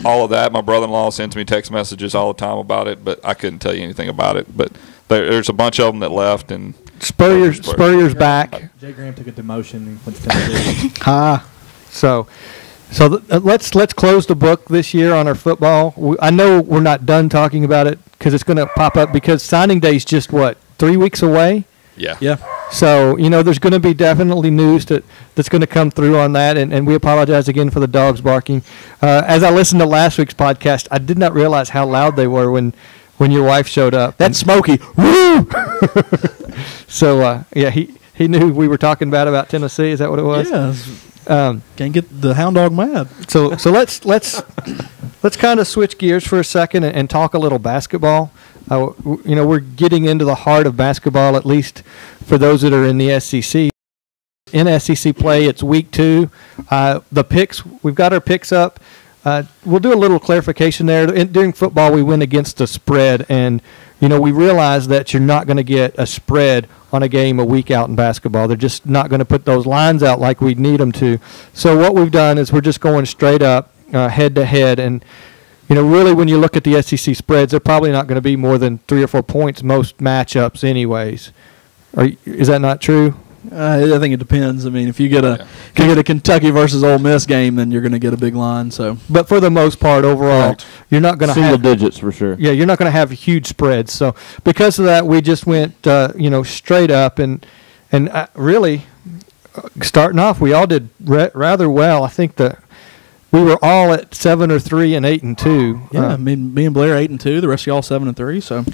all of that. My brother-in-law sends me text messages all the time about it, but I couldn't tell you anything about it. But there's a bunch of them that left, and Spurrier's back. Jay Graham took a demotion and went to Tennessee. So let's close the book this year on our football. I know we're not done talking about it because it's going to pop up because signing day is just 3 weeks away. Yeah. So, there's going to be definitely news that's going to come through on that, and we apologize again for the dogs barking. As I listened to last week's podcast, I did not realize how loud they were when your wife showed up. That's Smokey. Woo! So, he knew we were talking bad about Tennessee. Is that what it was? Yeah. Can't get the hound dog mad. So let's kind of switch gears for a second and talk a little basketball. We're getting into the heart of basketball, at least for those that are in the SEC. In SEC play, it's week 2. The picks, we've got our picks up. We'll do a little clarification there. During football, we went against the spread, and we realize that you're not going to get a spread on a game a week out in basketball. They're just not going to put those lines out like we need them to. So what we've done is we're just going straight up, head to head, and really when you look at the SEC spreads, they're probably not going to be more than 3 or 4 points most matchups anyways. Is that not true? I think it depends. I mean, if you get a Kentucky versus Ole Miss game, then you're going to get a big line. So, but for the most part, overall, you're not going to have single digits for sure. Yeah, you're not going to have huge spreads. So, because of that, we just went straight up and really starting off, we all did rather well. I think that we were all at 7-3 and 8-2. Yeah, me and Blair 8-2. The rest of y'all 7-3. So.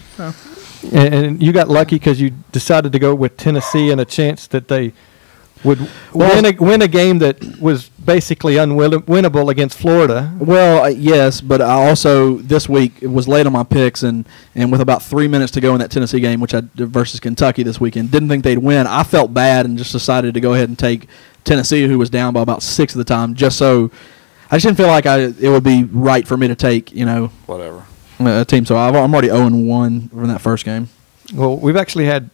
And you got lucky because you decided to go with Tennessee and a chance that they would win a game that was basically unwinnable against Florida. Well, yes, but I also this week it was late on my picks, and with about 3 minutes to go in that Tennessee game, which I versus Kentucky this weekend, didn't think they'd win. I felt bad and just decided to go ahead and take Tennessee, who was down by about 6 at the time, just so I just didn't feel like it would be right for me to take whatever. A team. So I'm already 0-1 from that first game. Well, we've actually had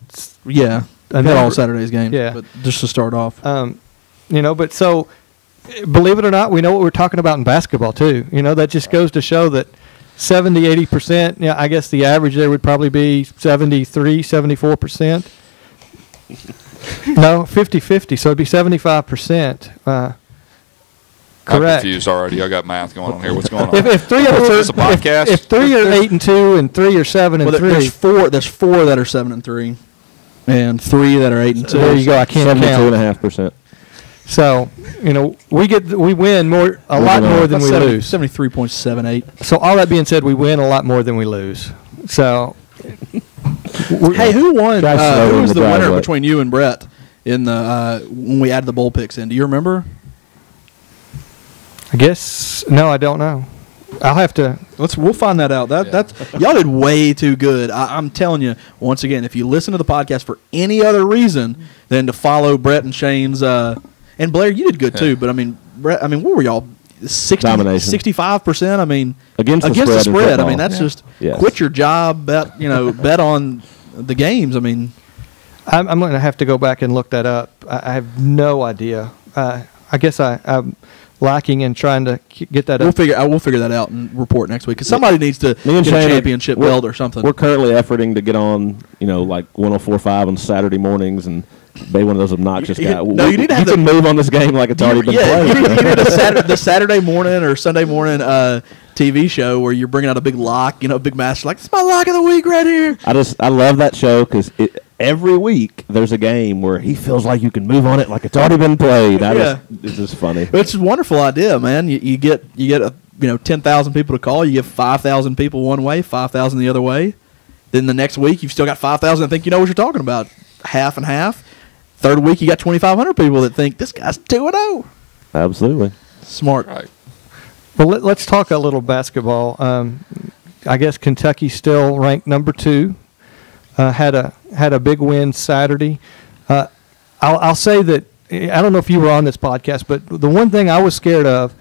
all Saturday's game. Yeah, but just to start off, But so, believe it or not, we know what we're talking about in basketball too. That just goes to show that 70, 80%. Yeah, I guess the average there would probably be 73, 74%. No, 50-50, so it'd be 75%. I'm Correct. confused already. I got math going on here. What's going on? If three of us Is this a podcast? if 3 are 8-2 and 3 are 7-3, There's four that are 7-3, and 3 that are 8-2. so there you go. I can't count. 72.5%. So we win a lot more than we lose. 73.78. So all that being said, we win a lot more than we lose. So. Hey, who won? Who was the winner driveway. between you and Brett in the when we added the bowl picks in? Do you remember? I guess no, I don't know. I'll have to. We'll find that out. That's y'all did way too good. I'm telling you once again, if you listen to the podcast for any other reason than to follow Brett and Shane's and Blair, you did good too. But I mean, Brett, what were y'all? 65%. I mean, against the spread. I mean, that's just quit your job. Bet on the games. I mean, I'm going to have to go back and look that up. I have no idea. I guess I'm lacking in trying to get that up. We'll figure that out and report next week because somebody needs to get a championship belt or something. We're currently efforting to get on, like 104.5 on Saturday mornings and be one of those obnoxious guys. No, you need to have to move on this game like it's already been played. You need the Saturday morning or Sunday morning TV show where you're bringing out a big lock, big master like, this is my lock of the week right here. I love that show because every week there's a game where he feels like you can move on it like it's already been played. It's just funny. It's a wonderful idea, man. You get 10,000 people to call. You get 5,000 people one way, 5,000 the other way. Then the next week you've still got 5,000 that think you know what you're talking about. Half and half. Third week, you got 2,500 people that think this guy's 2-0. Absolutely. Smart. Right. Well, let's talk a little basketball. I guess Kentucky still ranked number 2. Had a big win Saturday. I'll say that I don't know if you were on this podcast, but the one thing I was scared of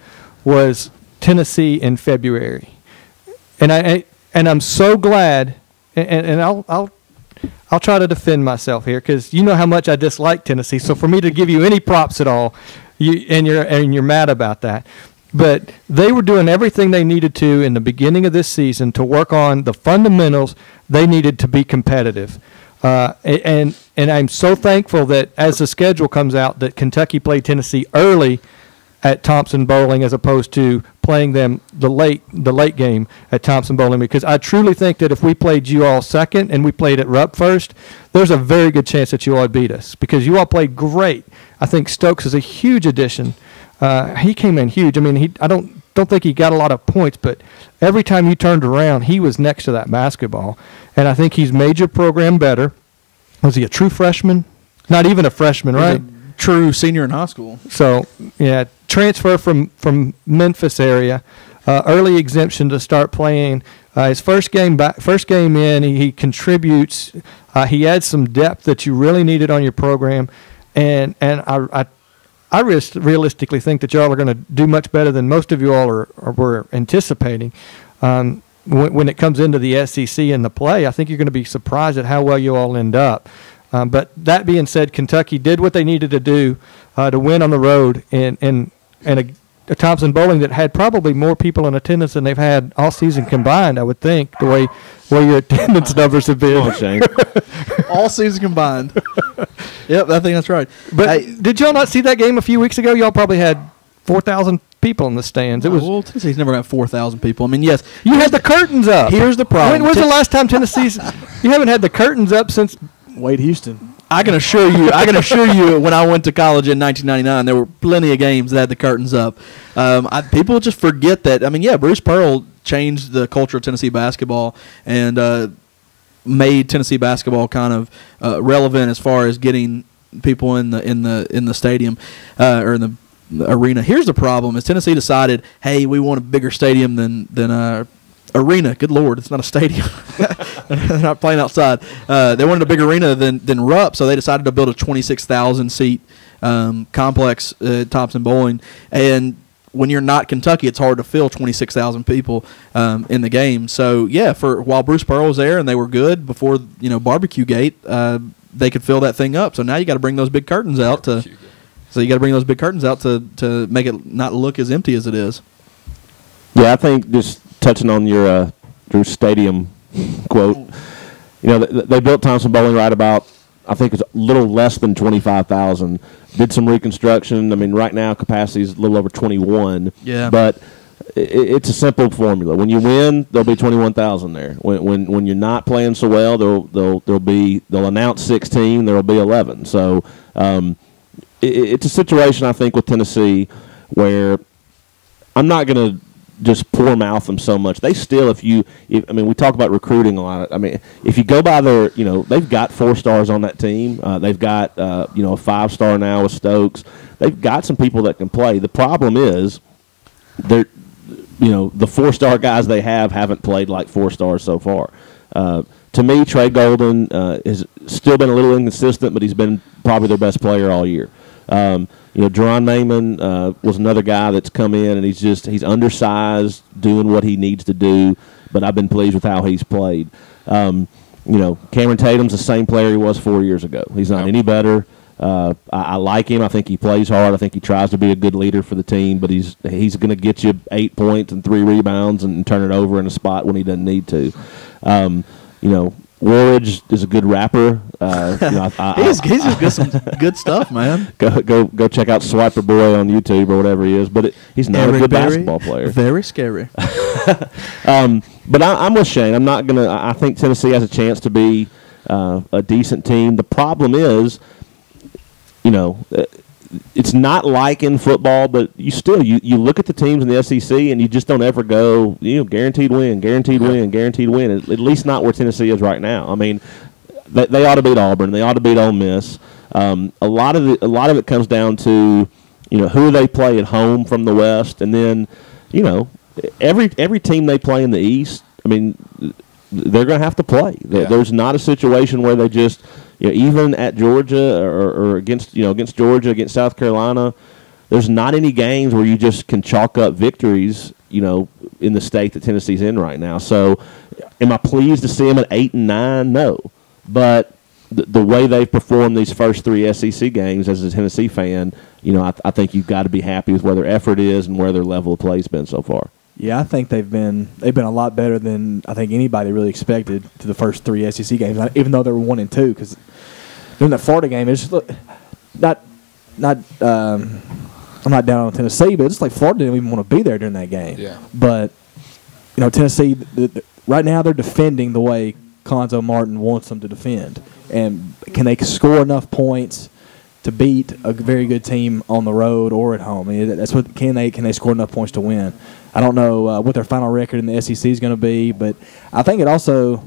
was Tennessee in February, and I'm so glad. And I'll try to defend myself here because you know how much I dislike Tennessee. So for me to give you any props at all, you're mad about that. But they were doing everything they needed to in the beginning of this season to work on the fundamentals they needed to be competitive. And I'm so thankful that as the schedule comes out that Kentucky played Tennessee early at Thompson Bowling as opposed to playing them the late game at Thompson Bowling, because I truly think that if we played you all second and we played at Rupp first, there's a very good chance that you all would beat us because you all played great. I think Stokes is a huge addition. He came in huge. I don't think he got a lot of points, but every time you turned around, he was next to that basketball, and I think he's made your program better. Was he a true freshman? Not even a freshman, right? True senior in high school. So, yeah, transfer from Memphis area, early exemption to start playing. His first game in, he contributes. He adds some depth that you really needed on your program, and I realistically think that y'all are going to do much better than most of you all were anticipating. When it comes into the SEC and the play, I think you're going to be surprised at how well you all end up. But that being said, Kentucky did what they needed to do to win on the road in a Thompson Bowling that had probably more people in attendance than they've had all season combined, I would think, the way your attendance numbers have been. Oh, Shane. All season combined. Yep, I think that's right. But did y'all not see that game a few weeks ago? Y'all probably had 4,000 people in the stands. Well, Tennessee's never had 4,000 people. Yes. You had the curtains up. Here's the problem. When was the last time Tennessee's – you haven't had the curtains up since – Wade Houston. I can assure you, when I went to college in 1999, there were plenty of games that had the curtains up. People just forget that. Bruce Pearl changed the culture of Tennessee basketball and made Tennessee basketball kind of relevant as far as getting people in the stadium or in the arena. Here's the problem: is Tennessee decided, hey, we want a bigger stadium than arena. Good Lord, it's not a stadium. They're not playing outside. They wanted a bigger arena than Rupp, so they decided to build a 26,000 seat complex at Thompson Bowling. And when you're not Kentucky, it's hard to fill 26,000 people in the game. So yeah, while Bruce Pearl was there and they were good before Barbecue Gate, they could fill that thing up. So now you got to bring those big curtains out to make it not look as empty as it is. Yeah, I think just touching on your stadium quote, they built Thompson-Boling right about, I think it's a little less than 25,000. Did some reconstruction. I mean, right now capacity is a little over 21. Yeah. But it's a simple formula. When you win, there'll be 21,000 there. When you're not playing so well, they'll announce 16. There'll be 11. So it's a situation I think with Tennessee where I'm not going to just poor mouth them so much. They still, we talk about recruiting a lot. I mean, if you go by their, they've got 4 stars on that team. They've got, a 5-star now with Stokes. They've got some people that can play. The problem is, the 4-star guys they haven't played like 4 stars so far. To me, Trey Golden has still been a little inconsistent, but he's been probably their best player all year. Jerron Naiman was another guy that's come in, and he's undersized, doing what he needs to do, but I've been pleased with how he's played. Cameron Tatum's the same player he was 4 years ago. He's not any better. I like him. I think he plays hard. I think he tries to be a good leader for the team, but he's going to get you 8 points and 3 rebounds and turn it over in a spot when he doesn't need to. Woolridge is a good rapper. He's got some good stuff, man. Go check out Swiper Boy on YouTube or whatever he is. But he's not a good basketball player. Very scary. But I'm with Shane. I'm not gonna. I think Tennessee has a chance to be a decent team. The problem is, it's not like in football, but you look at the teams in the SEC and you just don't ever go, guaranteed win, guaranteed win, guaranteed win. At least not where Tennessee is right now. I mean, they ought to beat Auburn, they ought to beat Ole Miss. A lot of it comes down to who they play at home from the West, and then every team they play in the East. I mean, they're going to have to play. Yeah. There's not a situation where they just even at Georgia or against Georgia, against South Carolina, there's not any games where you just can chalk up victories, in the state that Tennessee's in right now. So, am I pleased to see them at 8 and 9? No, but the way they've performed these first 3 SEC games as a Tennessee fan, I think you've got to be happy with where their effort is and where their level of play's been so far. Yeah, I think they've been a lot better than I think anybody really expected to the first 3 SEC games, even though they were 1 and 2. Because during that Florida game, it's just I'm not down on Tennessee, but it's like Florida didn't even want to be there during that game. Yeah. But Tennessee right now they're defending the way Conzo Martin wants them to defend, and can they score enough points to beat a very good team on the road or at home? I mean, that's what can they score enough points to win? I don't know what their final record in the SEC is going to be, but I think it also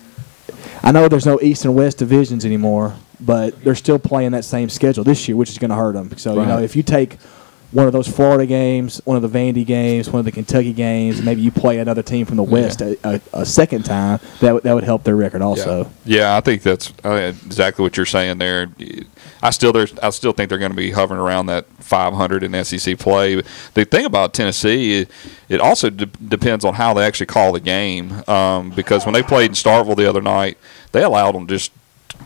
– I know there's no East and West divisions anymore, but they're still playing that same schedule this year, which is going to hurt them. So, right. If you take one of those Florida games, one of the Vandy games, one of the Kentucky games, maybe you play another team from the West a second time, that would help their record also. Yeah, I think that's exactly what you're saying there. I still think they're going to be hovering around that 500 in SEC play. But the thing about Tennessee, it also depends on how they actually call the game. Because when they played in Starkville the other night, they allowed them just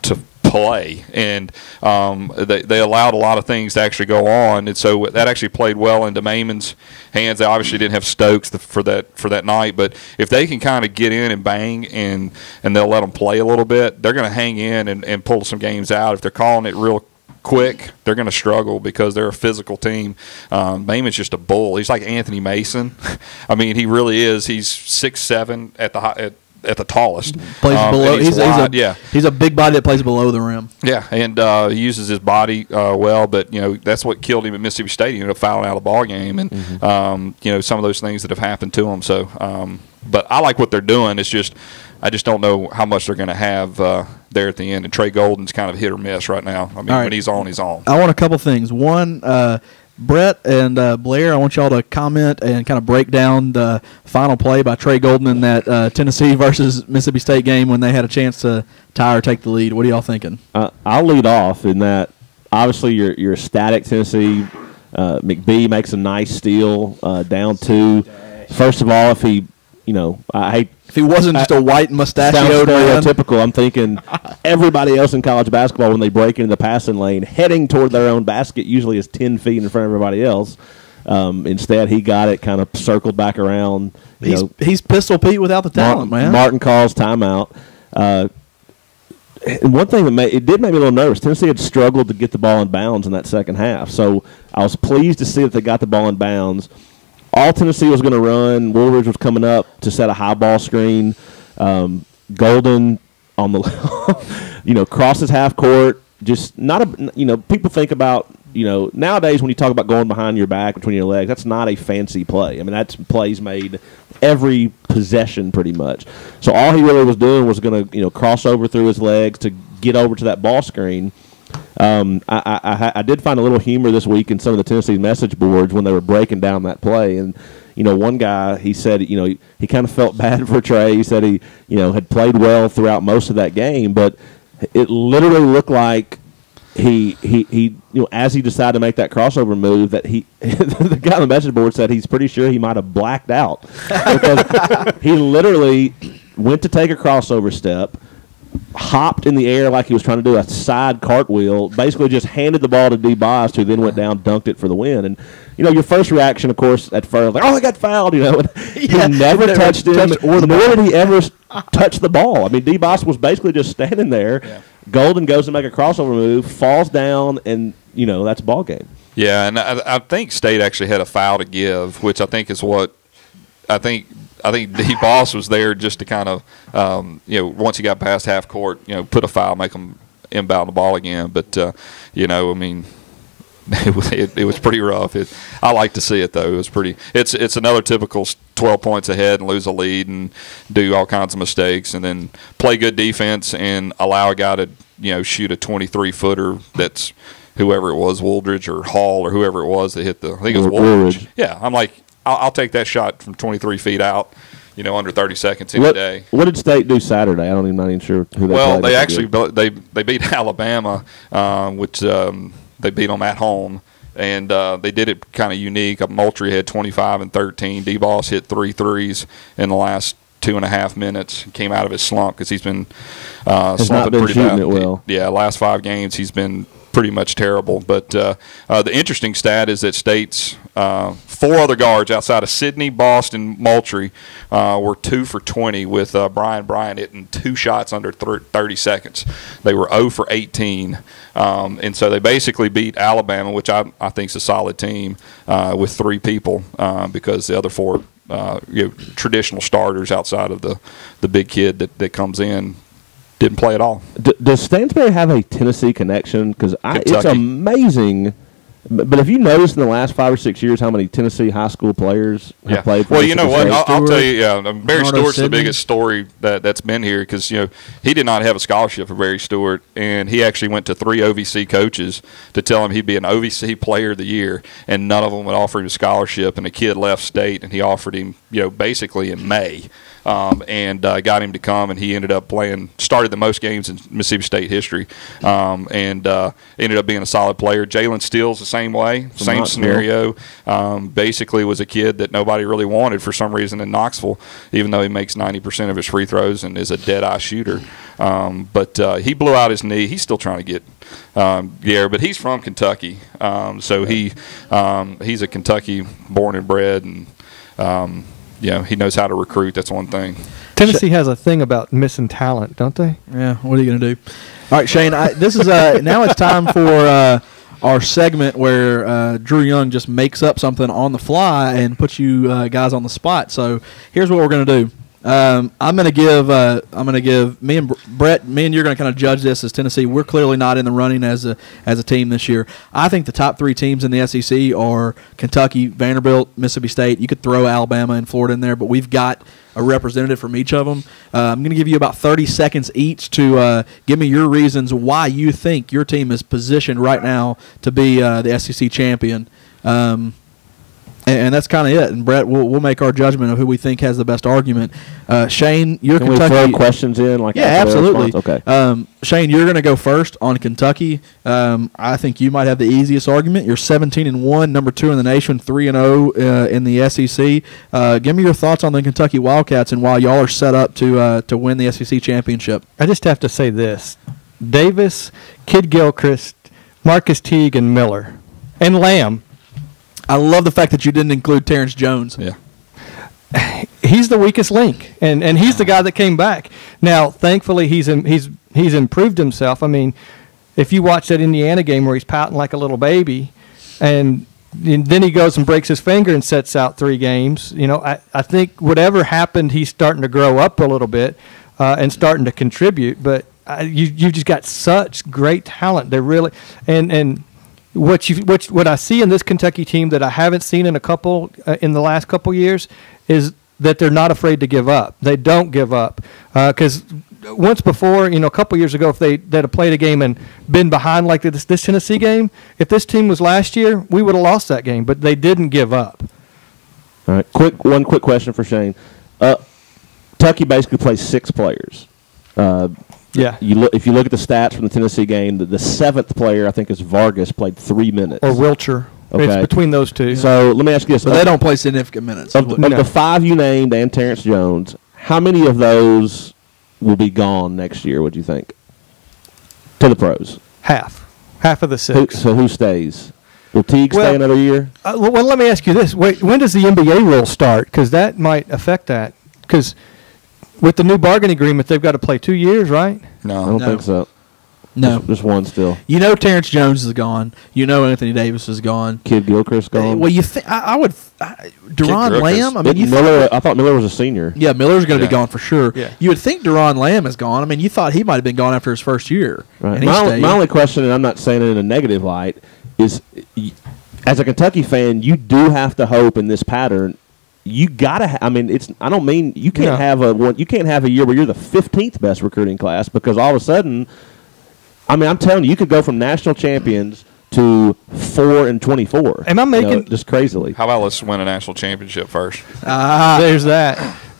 to play, and they allowed a lot of things to actually go on, and so that actually played well into Maiman's hands. They obviously didn't have Stokes for that night, but if they can kind of get in and bang and they'll let them play a little bit, they're going to hang in and pull some games out. If they're calling it real quick, they're going to struggle because they're a physical team. Maiman's just a bull. He's like Anthony Mason. I mean, he really is. He's 6'7" at the tallest. Plays below. He's a big body that plays below the rim. Yeah, and he uses his body well, but that's what killed him at Mississippi State. He ended up fouling out of the ball game, and some of those things that have happened to him. So, but I like what they're doing. It's just I just don't know how much they're going to have there at the end. And Trey Golden's kind of hit or miss right now. I mean, when he's on, he's on. I want a couple things. One. Brett and Blair, I want y'all to comment and kind of break down the final play by Trey Golden in that Tennessee versus Mississippi State game when they had a chance to tie or take the lead. What are y'all thinking? I'll lead off in that. Obviously, you're static Tennessee. McBee makes a nice steal down 2. First of all, if he, I hate. If he wasn't just a white mustachioed man. Stereotypical, I'm thinking everybody else in college basketball, when they break into the passing lane, heading toward their own basket usually is 10 feet in front of everybody else. Instead, he got it, kind of circled back around. He's Pistol Pete without the talent, man. Martin calls timeout. And one thing that did make me a little nervous. Tennessee had struggled to get the ball in bounds in that second half, so I was pleased to see that they got the ball in bounds. All Tennessee was going to run. Woolridge was coming up to set a high ball screen. Golden on the, crosses half court. Just not a, people think about, nowadays when you talk about going behind your back between your legs, that's not a fancy play. I mean, that's plays made every possession pretty much. So all he really was doing was going to, cross over through his legs to get over to that ball screen. I did find a little humor this week in some of the Tennessee message boards when they were breaking down that play. And, one guy, he said, he kind of felt bad for Trey. He said he, had played well throughout most of that game, but it literally looked like he as he decided to make that crossover move, that the guy on the message board said he's pretty sure he might have blacked out because he literally went to take a crossover step, hopped in the air like he was trying to do a side cartwheel, basically just handed the ball to D. Boss, who then went down, dunked it for the win. And, your first reaction, of course, at first, like, I got fouled, and he never touched him, nor did he ever touch the ball. I mean, D. Boss was basically just standing there. Yeah. Golden goes to make a crossover move, falls down, and, that's ball game. Yeah, and I think State actually had a foul to give, which I think is what I think D. Boss was there just to kind of, once he got past half court, put a foul, make him inbound the ball again. But, I mean, it was pretty rough. I like to see it, though. It was pretty. It's another typical 12 points ahead and lose a lead and do all kinds of mistakes and then play good defense and allow a guy to, shoot a 23-footer that's whoever it was, Wooldridge or Hall or whoever it was that hit I think it was Wooldridge. Yeah, I'm like, I'll take that shot from 23 feet out, under 30 seconds in a day. What did State do Saturday? I'm not even sure who they played. Well, they actually they beat Alabama, which they beat them at home, and they did it kind of unique. Moultrie had 25 and 13. D-Boss hit 3 threes in the last 2.5 minutes. Came out of his slump because he's been slumping pretty bad. It well. Yeah, last 5 games he's been pretty much terrible. But the interesting stat is that State's 4 other guards outside of Sidney, Boston, Moultrie were 2 for 20 with Brian Bryant hitting 2 shots under 30 seconds. They were 0 for 18. And so they basically beat Alabama, which I think is a solid team, with 3 people because the other 4 traditional starters outside of the big kid that comes in didn't play at all. Does Stansbury have a Tennessee connection? Because it's amazing. But have you noticed in the last 5 or 6 years how many Tennessee high school players have played for? Well, you know what? I'll tell you, Barry Stewart's Sidney. the biggest story that's been here because, he did not have a scholarship for Barry Stewart, and he actually went to 3 OVC coaches to tell him he'd be an OVC player of the year, and none of them would offer him a scholarship, and the kid left State, and he offered him, basically in May. And got him to come, and he ended up started the most games in Mississippi State history, and ended up being a solid player. Jalen Steele's the same way, same scenario. Basically was a kid that nobody really wanted for some reason in Knoxville, even though he makes 90% of his free throws and is a dead-eye shooter. But he blew out his knee. He's still trying to get there, but he's from Kentucky, so he's a Kentucky born and bred, and he knows how to recruit. That's one thing. Tennessee has a thing about missing talent, don't they? Yeah. What are you going to do? All right, Shane. This is now it's time for our segment where Drew Young just makes up something on the fly and puts you guys on the spot. So here's what we're going to do. I'm going to give me and Brett, you're going to kind of judge this as Tennessee. We're clearly not in the running as a team this year. I think the top 3 teams in the SEC are Kentucky, Vanderbilt, Mississippi State. You could throw Alabama and Florida in there, but we've got a representative from each of them. I'm going to give you about 30 seconds each to give me your reasons why you think your team is positioned right now to be the SEC champion. And that's kind of it. And Brett, we'll make our judgment of who we think has the best argument. Shane, you're Can Kentucky. we throw questions in? Yeah, absolutely. Okay. Shane, you're going to go first on Kentucky. I think you might have the easiest argument. You're 17-1, number 2 in the nation, 3-0 in the SEC. Give me your thoughts on the Kentucky Wildcats and why y'all are set up to win the SEC championship. I just have to say this: Davis, Kid Gilchrist, Marcus Teague, and Miller, and Lamb. I love the fact that you didn't include Terrence Jones. Yeah. He's the weakest link, and he's the guy that came back. Now, thankfully, he's improved himself. I mean, if you watch that Indiana game where he's pouting like a little baby, and then he goes and breaks his finger and sets out 3 games, I think whatever happened, he's starting to grow up a little bit and starting to contribute. But you just got such great talent. They're really and what I see in this Kentucky team that I haven't seen in in the last couple years is that they're not afraid to give up. They don't give up because once before, a couple years ago, if they'd have played a game and been behind like this Tennessee game, if this team was last year, we would have lost that game. But they didn't give up. All right, one quick question for Shane. Kentucky basically plays 6 players. Yeah. If you look at the stats from the Tennessee game, the 7th player, I think, is Vargas, played 3 minutes. Or Wilcher. Okay. It's between those two. So let me ask you this. But they don't play significant minutes. Of the 5 you named and Terrence Jones, how many of those will be gone next year, would you think, to the pros? Half of the 6. So who stays? Will Teague stay another year? Well, let me ask you this. Wait, when does the NBA rule start? Because that might affect that. Because with the new bargaining agreement, they've got to play 2 years, right? No. I don't think so. No. Just one still. Terrence Jones is gone. Anthony Davis is gone. Kid Gilchrist gone. Well, you think I would Deron Lamb? I mean, Miller. I thought Miller was a senior. Yeah, Miller's going to be gone for sure. Yeah. You would think Deron Lamb is gone. I mean, you thought he might have been gone after his first year. Right. And My only question, and I'm not saying it in a negative light, is as a Kentucky fan, you do have to hope in this pattern. You gotta. I mean, it's. I don't mean you can't have you can't have a year where you're the 15th best recruiting class because all of a sudden. I mean, I'm telling you, you could go from national champions to 4-24. Am I making just crazily? How about let's win a national championship first? There's that.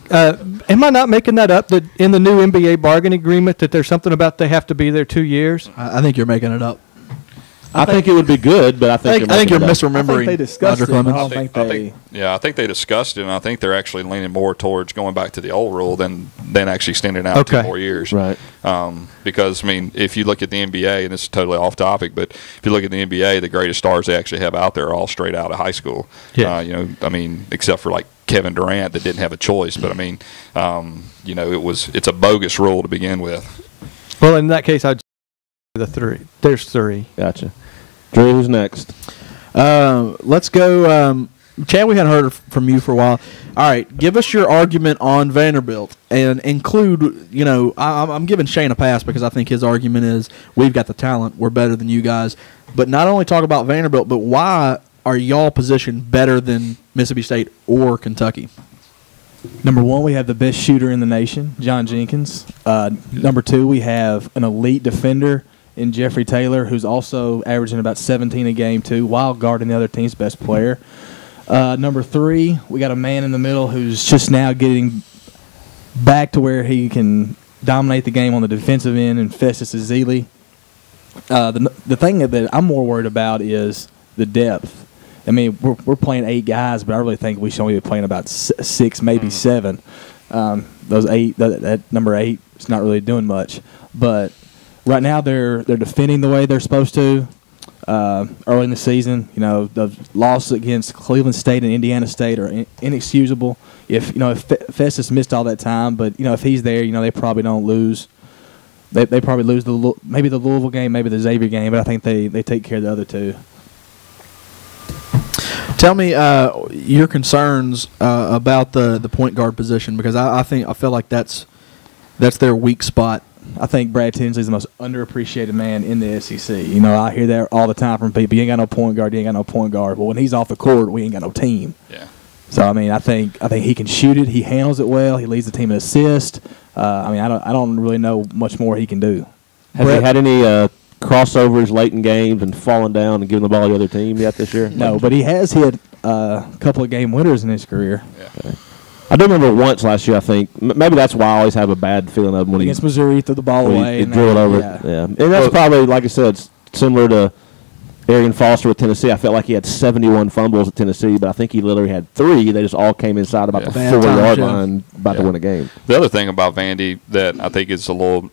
Am I not making that up? That in the new NBA bargaining agreement, that there's something about they have to be there 2 years? I think you're making it up. I think it would be good, but I think you're I misremembering. think they discussed Roger it. Clemens. I think they discussed it, and I think they're actually leaning more towards going back to the old rule than actually extending out 2 more years. Right. Because, I mean, if you look at the NBA, and this is totally off topic, but if you look at the NBA, the greatest stars they actually have out there are all straight out of high school. Yeah. I mean, except for like Kevin Durant that didn't have a choice. But, I mean, it's a bogus rule to begin with. Well, in that case, I'd the 3. There's 3. Gotcha. Drew, who's next? Let's go. Chad, we hadn't heard from you for a while. All right, give us your argument on Vanderbilt and include, I'm giving Shane a pass because I think his argument is we've got the talent, we're better than you guys. But not only talk about Vanderbilt, but why are y'all positioned better than Mississippi State or Kentucky? Number 1, we have the best shooter in the nation, John Jenkins. Number 2, we have an elite defender in Jeffrey Taylor, who's also averaging about 17 a game, too, while guarding the other team's best player. Number 3, we got a man in the middle who's just now getting back to where he can dominate the game on the defensive end, and Festus Ezeli. The thing that I'm more worried about is the depth. I mean, we're playing 8 guys, but I really think we should only be playing about 6, maybe 7. Those 8, that number 8 is not really doing much. But right now they're defending the way they're supposed to. Early in the season, the losses against Cleveland State and Indiana State are inexcusable. If Festus missed all that time, but if he's there, they probably don't lose. They probably lose maybe the Louisville game, maybe the Xavier game, but I think they take care of the other 2. Tell me your concerns about the point guard position, because I feel like that's their weak spot. I think Brad Tinsley's the most underappreciated man in the SEC. I hear that all the time from people. You ain't got no point guard. You ain't got no point guard. Well, when he's off the court, we ain't got no team. Yeah. So I think he can shoot it. He handles it well. He leads the team in assists. I don't really know much more he can do. Has he had any crossovers late in games and falling down and giving the ball to the other team yet this year? No, but he has hit a couple of game winners in his career. Yeah. Okay. I do remember once last year, I think. Maybe that's why I always have a bad feeling of him when against Missouri, threw the ball away. He drew it over. Yeah. And that's probably, like I said, similar to Arian Foster with Tennessee. I felt like he had 71 fumbles at Tennessee, but I think he literally had 3. They just all came inside about the 4-yard line, about to win a game. The other thing about Vandy that I think is a little,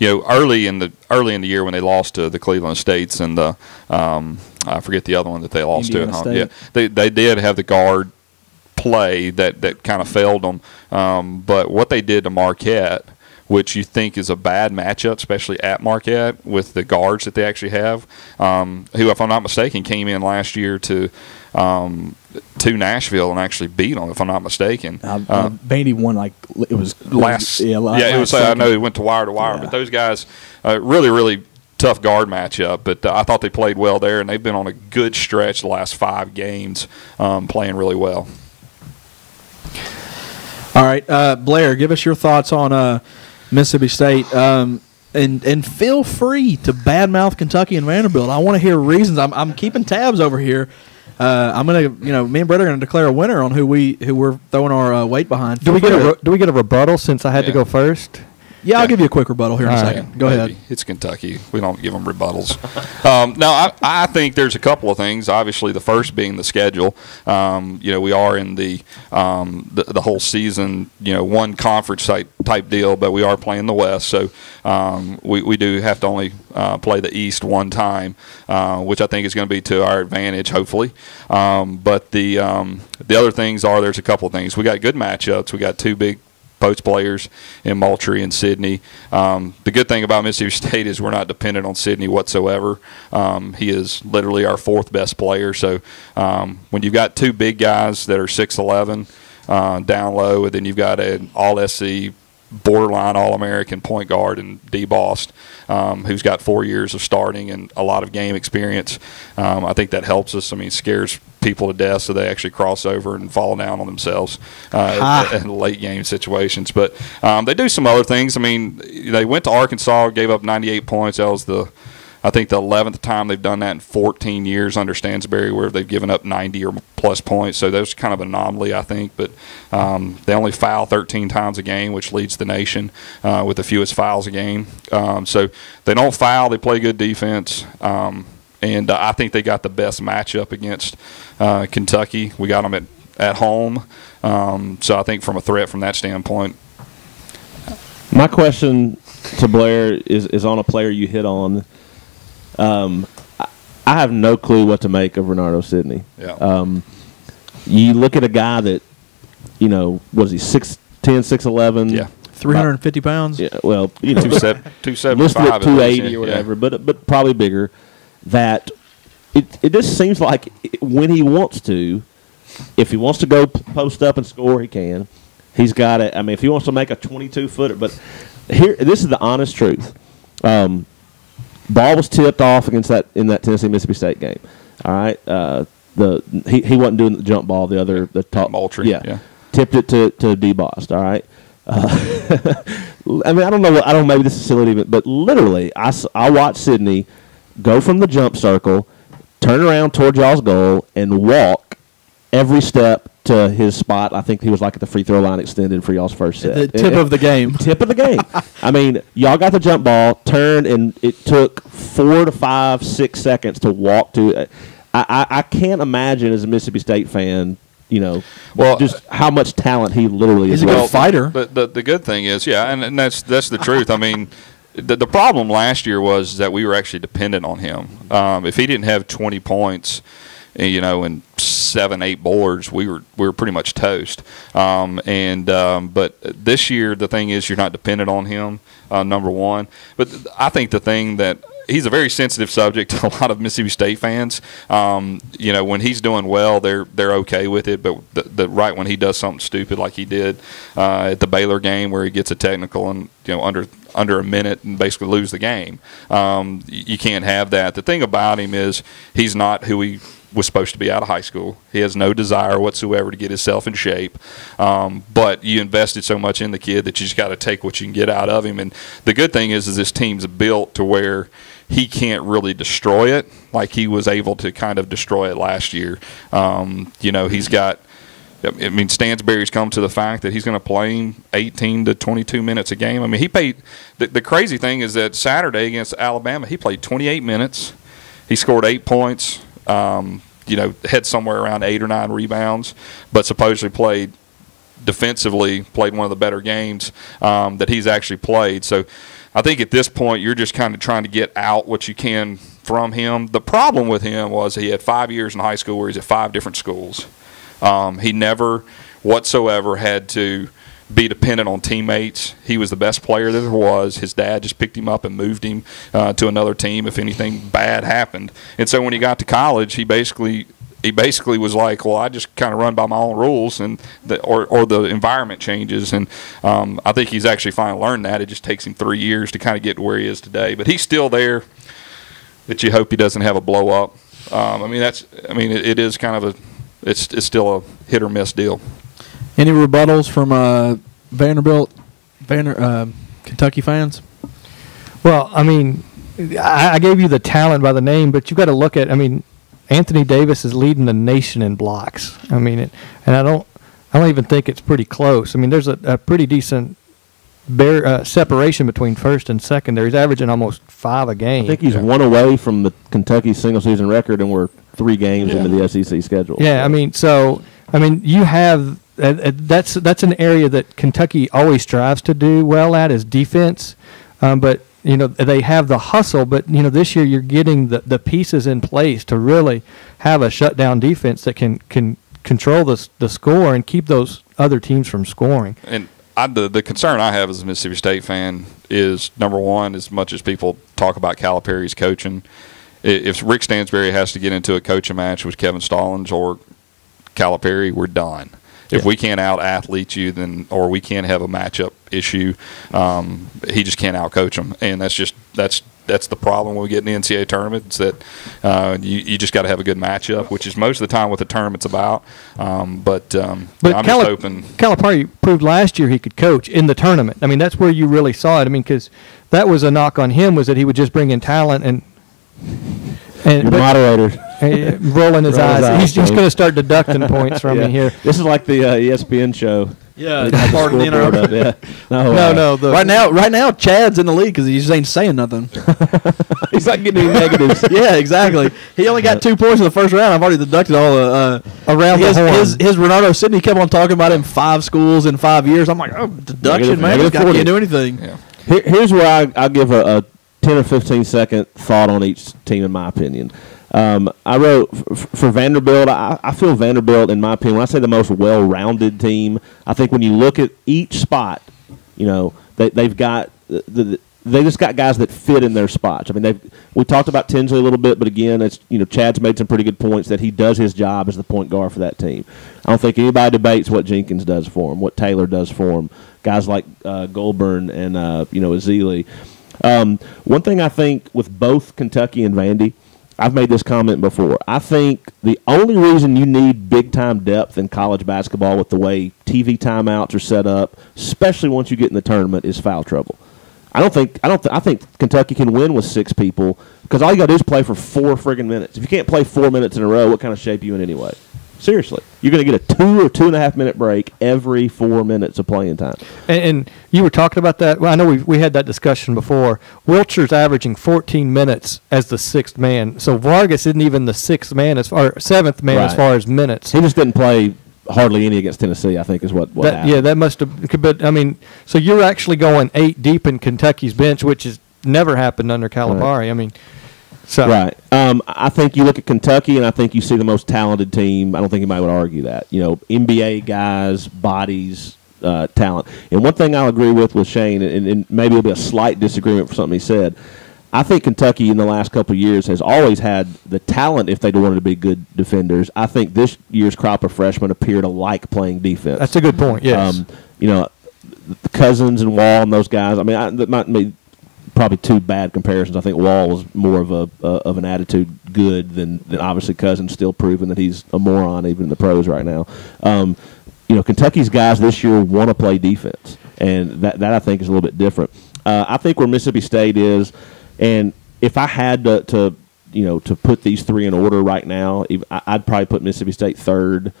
early in the year when they lost to the Cleveland States and the I forget the other one that they lost Indiana to at home. State. Yeah, they did have the guard play that kind of failed them, but what they did to Marquette, which you think is a bad matchup, especially at Marquette with the guards that they actually have, who, if I'm not mistaken, came in last year to Nashville and actually beat them, if I'm not mistaken. Vandy won it was last. It was. I know it went to wire, but those guys really, really tough guard matchup. But I thought they played well there, and they've been on a good stretch the last 5 games, playing really well. All right, Blair, give us your thoughts on Mississippi State, and feel free to badmouth Kentucky and Vanderbilt. I want to hear reasons. I'm keeping tabs over here. I'm gonna, me and Brett are gonna declare a winner on who we're throwing our weight behind. Do we get a rebuttal since I had to go first? Yeah, I'll give you a quick rebuttal here in a second. Go ahead. It's Kentucky. We don't give them rebuttals. No, I think there's a couple of things. Obviously, the first being the schedule. We are in the whole season, one conference type deal, but we are playing the West, so we do have to only play the East one time, which I think is going to be to our advantage, hopefully. But the other things are there's a couple of things. We got good matchups. We got 2 big post players in Moultrie and Sidney. The good thing about Mississippi State is we're not dependent on Sidney whatsoever. He is literally our 4th best player. So when you've got 2 big guys that are 6'11", down low, and then you've got an all-SC, borderline All-American point guard and DeBost, who's got 4 years of starting and a lot of game experience, I think that helps us. I mean, scares people to death, so they actually cross over and fall down on themselves in late game situations. But they do some other things. I mean, they went to Arkansas, gave up 98 points. That was I think the 11th time they've done that in 14 years under Stansbury, where they've given up 90 or plus points. So that's kind of an anomaly, I think. But they only foul 13 times a game, which leads the nation with the fewest fouls a game. So they don't foul. They play good defense. And I think they got the best matchup against Kentucky. We got them at home. So I think from a threat from that standpoint. My question to Blair is on a player you hit on. I have no clue what to make of Renardo Sidney. Yeah. You look at a guy that, was he 6'10", 6'11"? Yeah. 350 pounds? Yeah, well, 275. Listed at 280 or whatever, but probably bigger. That it just seems like when he wants to, if he wants to go post up and score, he can. He's got it. I mean, if he wants to make a 22-footer, but this is the honest truth. Ball was tipped off in that Tennessee Mississippi State game. All right, he wasn't doing the jump ball. The top Moultrie. Yeah. Tipped it to DeBost. All right. I mean, I don't know. Maybe this is silly, but literally, I watched Sidney go from the jump circle, turn around toward y'all's goal, and walk every step to his spot. I think he was like at the free throw line extended for y'all's first set. The tip of the game. Tip of the game. I mean, y'all got the jump ball, turned, and it took 4 to 5, 6 seconds to walk to. I can't imagine as a Mississippi State fan, just how much talent he literally is. He's a good fighter. The good thing is, and that's the truth. I mean, the problem last year was that we were actually dependent on him. If he didn't have 20 points, and 7, 8 boards, we were pretty much toast. But this year, the thing is, you're not dependent on him. Number one, but I think the thing that he's a very sensitive subject to a lot of Mississippi State fans. When he's doing well, they're okay with it, but the right when he does something stupid like he did at the Baylor game, where he gets a technical and under a minute and basically lose the game, you can't have that. The thing about him is he's not who he was supposed to be out of high school. He has no desire whatsoever to get himself in shape. But you invested so much in the kid that you just got to take what you can get out of him. And the good thing is this team's built to where he can't really destroy it like he was able to kind of destroy it last year. He's got – I mean, Stansbury's come to the fact that he's going to play him 18 to 22 minutes a game. I mean, he played – the crazy thing is that Saturday against Alabama, he played 28 minutes. He scored 8 points. Had somewhere around 8 or 9 rebounds, but supposedly played one of the better games that he's actually played. So I think at this point you're just kind of trying to get out what you can from him. The problem with him was he had 5 years in high school where he's at 5 different schools. He never whatsoever had to be dependent on teammates. He was the best player that there was. His dad just picked him up and moved him to another team if anything bad happened. And so when he got to college, he basically was like, well, I just kind of run by my own rules, and or the environment changes. And I think he's actually finally learned that. It just takes him 3 years to kind of get to where he is today. But he's still there. That you hope he doesn't have a blow up. It is kind of it's still a hit or miss deal. Any rebuttals from Kentucky fans? Well, I gave you the talent by the name, but you've got to look at. Anthony Davis is leading the nation in blocks. And I don't even think it's pretty close. There's a pretty decent separation between first and second there. He's averaging almost 5 a game. I think he's 1 away from the Kentucky single-season record, and we're 3 games into the SEC schedule. Yeah, you have that's an area that Kentucky always strives to do well at is defense, but they have the hustle. But this year you're getting the pieces in place to really have a shutdown defense that can control the score and keep those other teams from scoring. And the concern I have as a Mississippi State fan is, number one, as much as people talk about Calipari's coaching, if Rick Stansbury has to get into a coaching match with Kevin Stallings or Calipari, we're done. If we can't out-athlete you, or we can't have a matchup issue, he just can't out-coach them. And that's the problem when we get in the NCAA tournament. It's that you just got to have a good matchup, which is most of the time what the tournament's about. But I'm just hoping. Calipari proved last year he could coach in the tournament. That's where you really saw it. Because that was a knock on him, was that he would just bring in talent and moderator. Rolling his eyes. He's going to start deducting points from me here. This is like the ESPN show. Yeah, pardon the interruption. No. Right now, Chad's in the lead because he just ain't saying nothing. He's not getting any negatives. Yeah, exactly. He only got 2 points in the first round. I've already deducted all the around the horn. His Renardo Sidney kept on talking about him 5 schools in 5 years. I'm like, deduction, man. This guy can't do anything. Yeah. Here's where I'll give a 10 or 15 second thought on each team, in my opinion. I wrote for Vanderbilt. I feel Vanderbilt, in my opinion, when I say the most well-rounded team, I think when you look at each spot, they've got they just got guys that fit in their spots. We talked about Tinsley a little bit, but again, it's Chad's made some pretty good points that he does his job as the point guard for that team. I don't think anybody debates what Jenkins does for him, what Taylor does for him. Guys like Goulburn and Azili. One thing I think with both Kentucky and Vandy, I've made this comment before. I think the only reason you need big-time depth in college basketball with the way TV timeouts are set up, especially once you get in the tournament, is foul trouble. I think Kentucky can win with 6 people because all you got to do is play for 4 friggin' minutes. If you can't play 4 minutes in a row, what kind of shape are you in anyway? Seriously. You're going to get a 2 or 2.5 minute break every 4 minutes of playing time. And you were talking about that. Well, I know we had that discussion before. Wiltshire's averaging 14 minutes as the 6th man. So Vargas isn't even the 6th man, as far 7th man as far as minutes. He just didn't play hardly any against Tennessee, I think, is what happened. Yeah, that must have. But, so you're actually going 8 deep in Kentucky's bench, which has never happened under Calipari. Right. Right. I think you look at Kentucky, and I think you see the most talented team. I don't think anybody would argue that. NBA guys, bodies, talent. And one thing I'll agree with Shane, and maybe it'll be a slight disagreement for something he said, I think Kentucky in the last couple of years has always had the talent if they wanted to be good defenders. I think this year's crop of freshmen appear to like playing defense. That's a good point, yes. Cousins and Wall and those guys, that might be probably 2 bad comparisons. I think Wall was more of an attitude good than obviously Cousins, still proving that he's a moron even in the pros right now. Kentucky's guys this year want to play defense, and that I think is a little bit different. I think where Mississippi State is, and if I had to put these 3 in order right now, I'd probably put Mississippi State 3rd.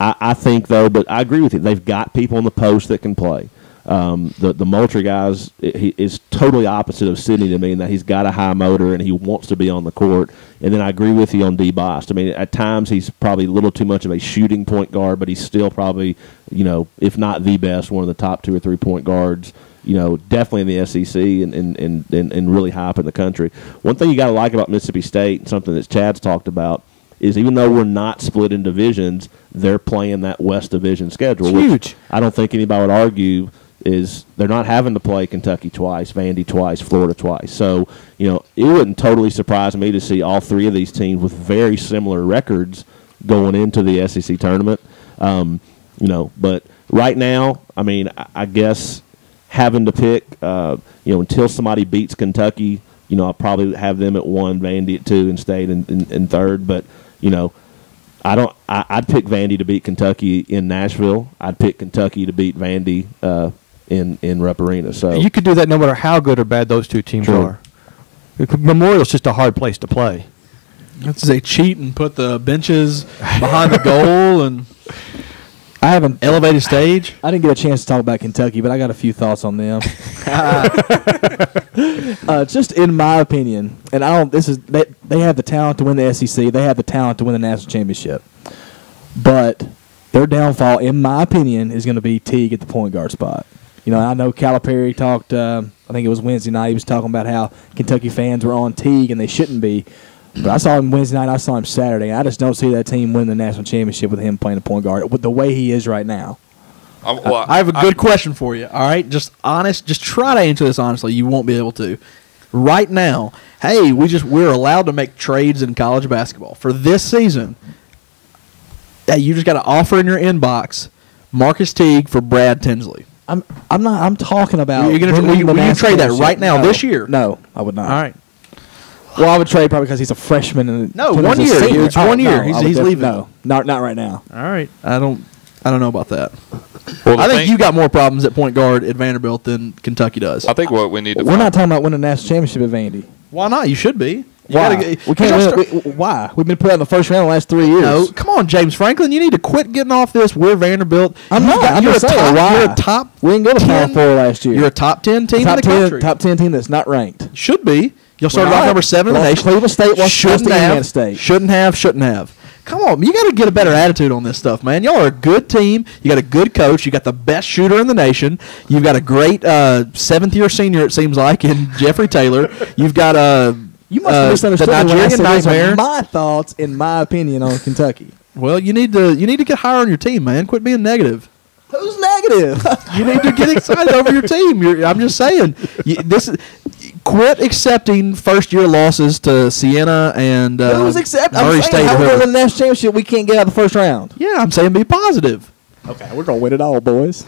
I think though, but I agree with you. They've got people in the post that can play. The Moultrie guys is totally opposite of Sydney to me in that he's got a high motor and he wants to be on the court. And then I agree with you on D. Bost. I mean, at times he's probably a little too much of a shooting point guard, but he's still probably, if not the best, one of the top 2 or 3 point guards, definitely in the SEC and really high up in the country. One thing you got to like about Mississippi State, and something that Chad's talked about, is even though we're not split in divisions, they're playing that West Division schedule. It's huge. I don't think anybody would argue is they're not having to play Kentucky twice, Vandy twice, Florida twice. So, it wouldn't totally surprise me to see all 3 of these teams with very similar records going into the SEC tournament. But right now, I mean, I guess having to pick, until somebody beats Kentucky, I'll probably have them at 1, Vandy at 2, and State in third. But, I'd pick Vandy to beat Kentucky in Nashville. I'd pick Kentucky to beat Vandy in Rupp Arena. So you could do that no matter how good or bad those 2 teams are. Memorial's just a hard place to play. That's they cheat and put the benches behind the goal and I haven't elevated stage. I didn't get a chance to talk about Kentucky, but I got a few thoughts on them. Just in my opinion, and they have the talent to win the SEC. They have the talent to win the national championship. But their downfall, in my opinion, is going to be Teague at the point guard spot. I know Calipari talked. I think it was Wednesday night. He was talking about how Kentucky fans were on Teague and they shouldn't be. But I saw him Wednesday night. I saw him Saturday. And I just don't see that team win the national championship with him playing the point guard with the way he is right now. I have a good question for you. All right, just honest. Just try to answer this honestly. You won't be able to. Right now, hey, we're allowed to make trades in college basketball for this season. Hey, you just got to offer in your inbox Marcus Teague for Brad Tinsley. I'm talking about. Will you trade that right now this year? No, I would not. All right. Well, I would trade probably because he's a freshman. And no, 1 year. It's 1 year. No, he's leaving. No, not right now. All right. I don't know about that. Well, I think you got more problems at point guard at Vanderbilt than Kentucky does. I think what we need to. We're not talking about winning a national championship at Vandy. Why not? You should be. Why? We can't win. Why? We've been put out in the first round the last 3 years. No, come on, James Franklin. You need to quit getting off this. We're Vanderbilt. I'm not. I'm just saying. Why? You're a top. We didn't go to Final Four last year. You're a top 10 team in the country. Top 10 team that's not ranked. Should be. You'll start off number 7 in the nation. Cleveland State was shouldn't have. Come on, you got to get a better attitude on this stuff, man. Y'all are a good team. You got a good coach. You got the best shooter in the nation. You've got a great 7th-year senior, it seems like, in Jeffrey Taylor. You've got you must have misunderstood the Nigerian nightmare. My thoughts, in my opinion, on Kentucky. Well, you need to get higher on your team, man. Quit being negative. Who's negative? You need to get excited over your team. I'm just saying. Quit accepting first-year losses to Siena and Who's accepting? Murray I'm State. saying how we win the national championship, we can't get out of the first round. Yeah, I'm saying be positive. Okay, we're going to win it all, boys.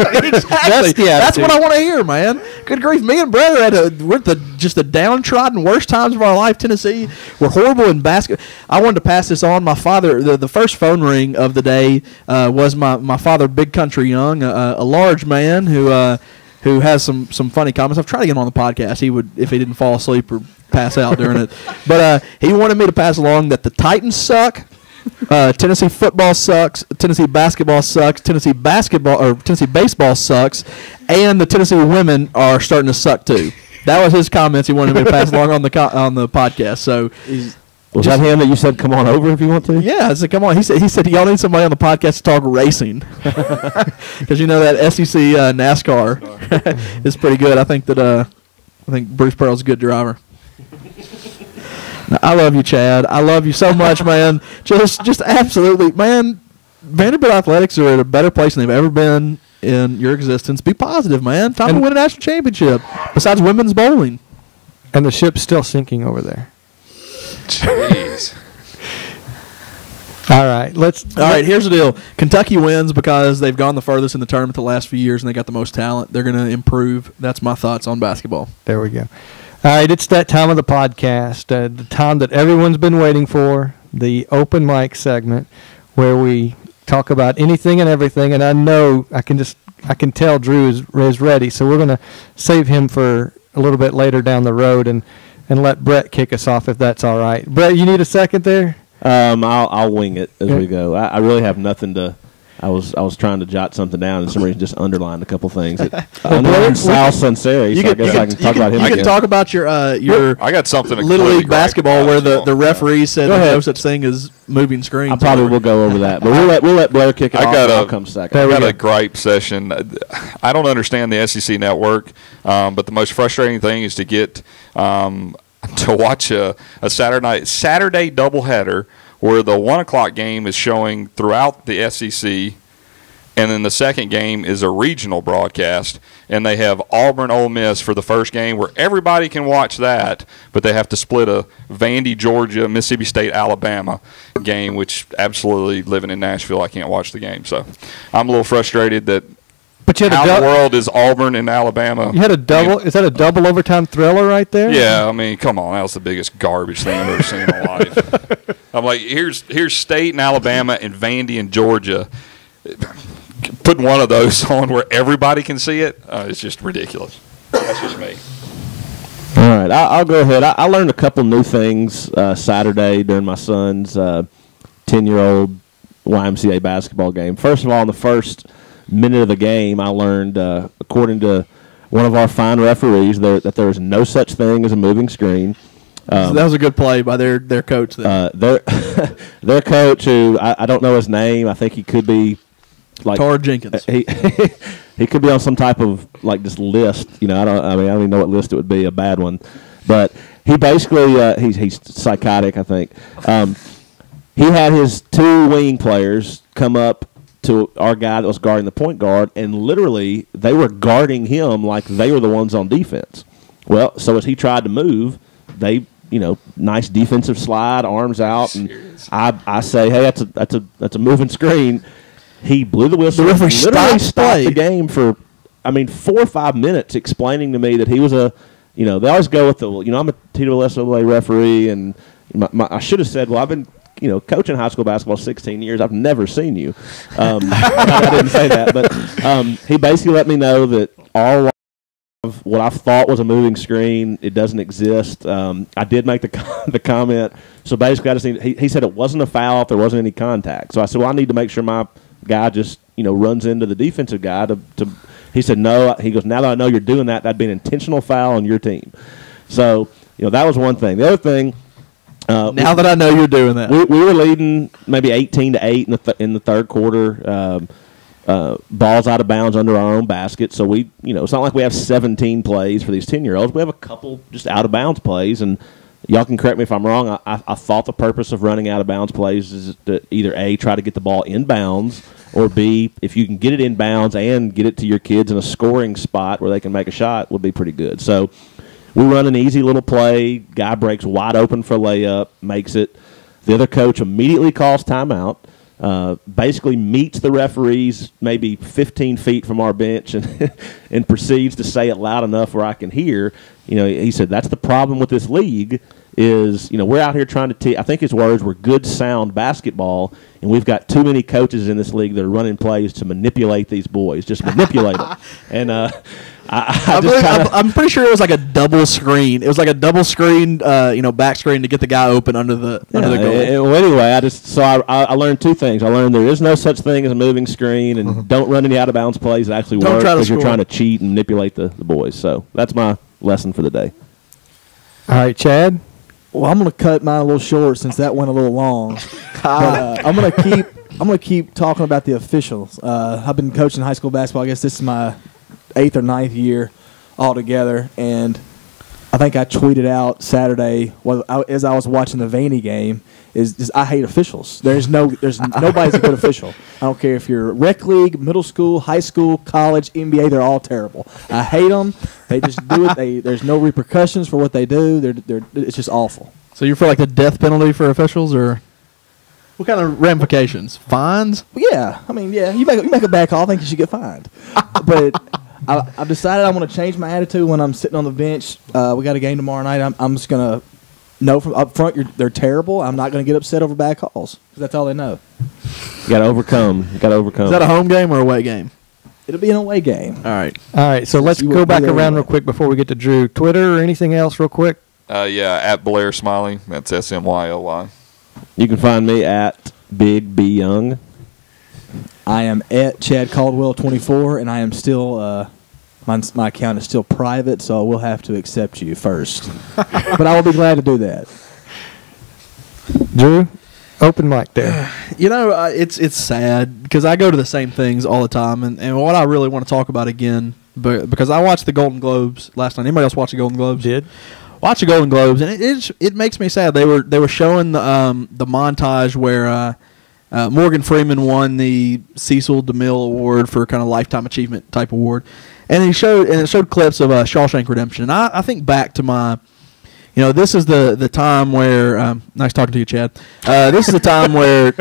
Exactly. That's what I want to hear, man. Good grief. Me and Brother we're at the downtrodden worst times of our life. Tennessee, we're horrible in basketball. I wanted to pass this on. My father, the first phone ring of the day was my father, Big Country Young, a large man who has some funny comments. I've tried to get him on the podcast. He would, if he didn't fall asleep or pass out during it. But he wanted me to pass along that the Titans suck. Tennessee football sucks. Tennessee basketball sucks. Tennessee baseball sucks, and the Tennessee women are starting to suck too. That was his comments. He wanted me to pass along on the podcast. So, was that him that you said come on over if you want to? Yeah, I said come on. He said y'all need somebody on the podcast to talk racing because that SEC NASCAR is pretty good. I think Bruce Pearl's a good driver. I love you, Chad. I love you so much, man. Just absolutely, man. Vanderbilt Athletics are at a better place than they've ever been in your existence. Be positive, man. Time to win a national championship. Besides women's bowling, and the ship's still sinking over there. Jeez. All right, here's the deal. Kentucky wins because they've gone the furthest in the tournament the last few years, and they got the most talent. They're going to improve. That's my thoughts on basketball. There we go. All right, it's that time of the podcast, the time that everyone's been waiting for, the open mic segment, where we talk about anything and everything. And I know I can tell Drew is ready, so we're going to save him for a little bit later down the road and let Brett kick us off if that's all right. Brett, you need a second there? I'll wing it as we go. I really have nothing to I was trying to jot something down, and for some reason just underlined a couple things. Underlined Sal Sunseri, so I guess I can talk about him You again. can talk about your I got something Little League basketball where the referee said Go there's ahead. no such thing as moving screens. I probably will go over that, but we'll let Blair kick it off. I'll come second. I got a gripe session. I don't understand the SEC network, but the most frustrating thing is to get to watch a Saturday doubleheader where the 1 o'clock game is showing throughout the SEC, and then the second game is a regional broadcast, and they have Auburn Ole Miss for the first game where everybody can watch that, but they have to split a Vandy, Georgia, Mississippi State, Alabama game, which absolutely, living in Nashville, I can't watch the game. So I'm a little frustrated that But you had how in the world is Auburn and Alabama. You had a double. Is that a double overtime thriller right there? Yeah, I mean, come on, that was the biggest garbage thing I've ever seen in my life. I'm like, here's State and Alabama and Vandy and Georgia. Putting one of those on where everybody can see it, it's just ridiculous. That's just me. All right, I'll go ahead. I learned a couple new things Saturday during my son's 10-year-old YMCA basketball game. First of all, in the first minute of the game, I learned, according to one of our fine referees, that there is no such thing as a moving screen. So that was a good play by their coach. Their coach, who I don't know his name, I think he could be like Tar Jenkins. He could be on some type of like this list. I don't even know what list it would be, a bad one. But he basically he's psychotic, I think. He had his two wing players come up to our guy that was guarding the point guard, and literally they were guarding him like they were the ones on defense. Well, so as he tried to move, they, nice defensive slide, arms out, and I say, hey, that's a moving screen. He blew the whistle. The referee literally stopped the game for, 4 or 5 minutes, explaining to me that he was they always go with I'm a TWSAA referee, and I should have said, well, I've been coaching high school basketball 16 years. I've never seen you. I didn't say that, but he basically let me know that all of what I thought was a moving screen, it doesn't exist. I did make the comment. So basically, I just he said it wasn't a foul if there wasn't any contact. So I said, well, I need to make sure my guy just runs into the defensive guy to. He said no. He goes, now that I know you're doing that, that'd be an intentional foul on your team. So that was one thing. The other thing. Now that I know you're doing that, we were leading maybe 18-8 in the third quarter. Balls out of bounds under our own basket. So it's not like we have 17 plays for these 10-year-olds. We have a couple just out of bounds plays, and y'all can correct me if I'm wrong. I thought the purpose of running out of bounds plays is to either A, try to get the ball in bounds, or B, if you can get it in bounds and get it to your kids in a scoring spot where they can make a shot, would be pretty good. So we run an easy little play. Guy breaks wide open for layup, makes it. The other coach immediately calls timeout, basically meets the referees maybe 15 feet from our bench and proceeds to say it loud enough where I can hear. He said, that's the problem with this league is, we're out here trying to I think his words were good, sound basketball, and we've got too many coaches in this league that are running plays to manipulate these boys, just manipulate them. And I'm pretty sure it was like a double screen. It was like a double screen, back screen to get the guy open under the goal. Well, anyway, I learned two things. I learned there is no such thing as a moving screen, and don't run any out of bounds plays that actually work because you're trying to cheat and manipulate the boys. So that's my lesson for the day. All right, Chad. Well, I'm going to cut mine a little short since that went a little long. But, I'm going to keep talking about the officials. I've been coaching high school basketball. I guess this is my 8th or 9th year altogether, and I think I tweeted out Saturday as I was watching the Vandy game is I hate officials. There's nobody's a good official. I don't care if you're rec league, middle school, high school, college, NBA. They're all terrible. I hate them. They just do it. There's no repercussions for what they do. It's just awful. So you feel like the death penalty for officials, or what kind of ramifications? Fines? Yeah, you make a bad call, I think you should get fined. But I've decided I'm going to change my attitude when I'm sitting on the bench. We got a game tomorrow night. I'm just going to know from up front they're terrible. I'm not going to get upset over bad calls because that's all they know. You got to overcome. Is that a home game or away game? It'll be an away game. All right. So let's go back around real quick before we get to Drew. Twitter or anything else real quick? At Blair Smiley. That's SMYLY. You can find me at Big B Young. I am at Chad Caldwell 24, and I am still my account is still private, so I will have to accept you first. But I will be glad to do that. Drew, open mic there. It's sad because I go to the same things all the time, and what I really want to talk about again, because I watched the Golden Globes last night. Anybody else watch the Golden Globes? Did. Watch the Golden Globes, and it makes me sad. They were showing the montage where Morgan Freeman won the Cecil DeMille Award for kind of lifetime achievement type award, and it showed clips of Shawshank Redemption. And I think back to my, this is the time where nice talking to you, Chad. This is the time where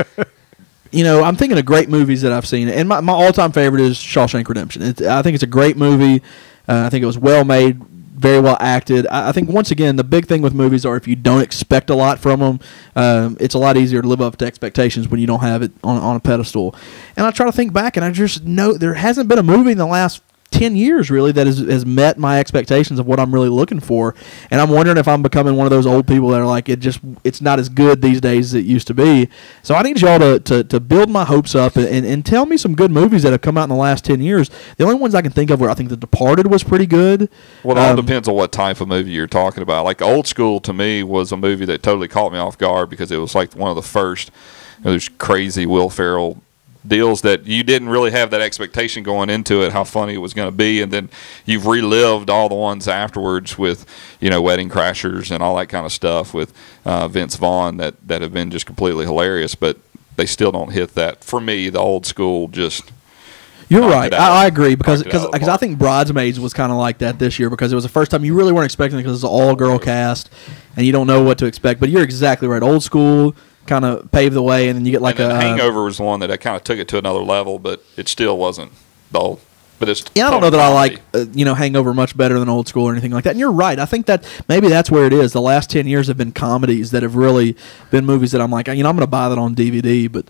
I'm thinking of great movies that I've seen, and my all-time favorite is Shawshank Redemption. I think it's a great movie. I think it was well made, very well acted. I think once again the big thing with movies are if you don't expect a lot from them, it's a lot easier to live up to expectations when you don't have it on a pedestal. And I try to think back, and I just know there hasn't been a movie in the last 10 years really that has met my expectations of what I'm really looking for, and I'm wondering if I'm becoming one of those old people that are like it's not as good these days as it used to be. So I need y'all to build my hopes up and tell me some good movies that have come out in the last 10 years. The only ones I can think of where I think The Departed was pretty good. Well, it all depends on what type of movie you're talking about. Like Old School to me was a movie that totally caught me off guard because it was like one of the first there's crazy Will Ferrell deals that you didn't really have that expectation going into it, how funny it was going to be, and then you've relived all the ones afterwards with, Wedding Crashers and all that kind of stuff with Vince Vaughn that have been just completely hilarious, but they still don't hit that. For me, the Old School just... You're right. I agree because I think Bridesmaids was kind of like that this year because it was the first time you really weren't expecting it because it's an all-girl cast and you don't know what to expect, but you're exactly right. Old School kind of paved the way, and then you get like Hangover was the one that kind of took it to another level, but it still wasn't the old. But it's I don't know that I like Hangover much better than Old School or anything like that. And you're right. I think that maybe that's where it is. The last 10 years have been comedies that have really been movies that I'm like, I'm going to buy that on DVD. But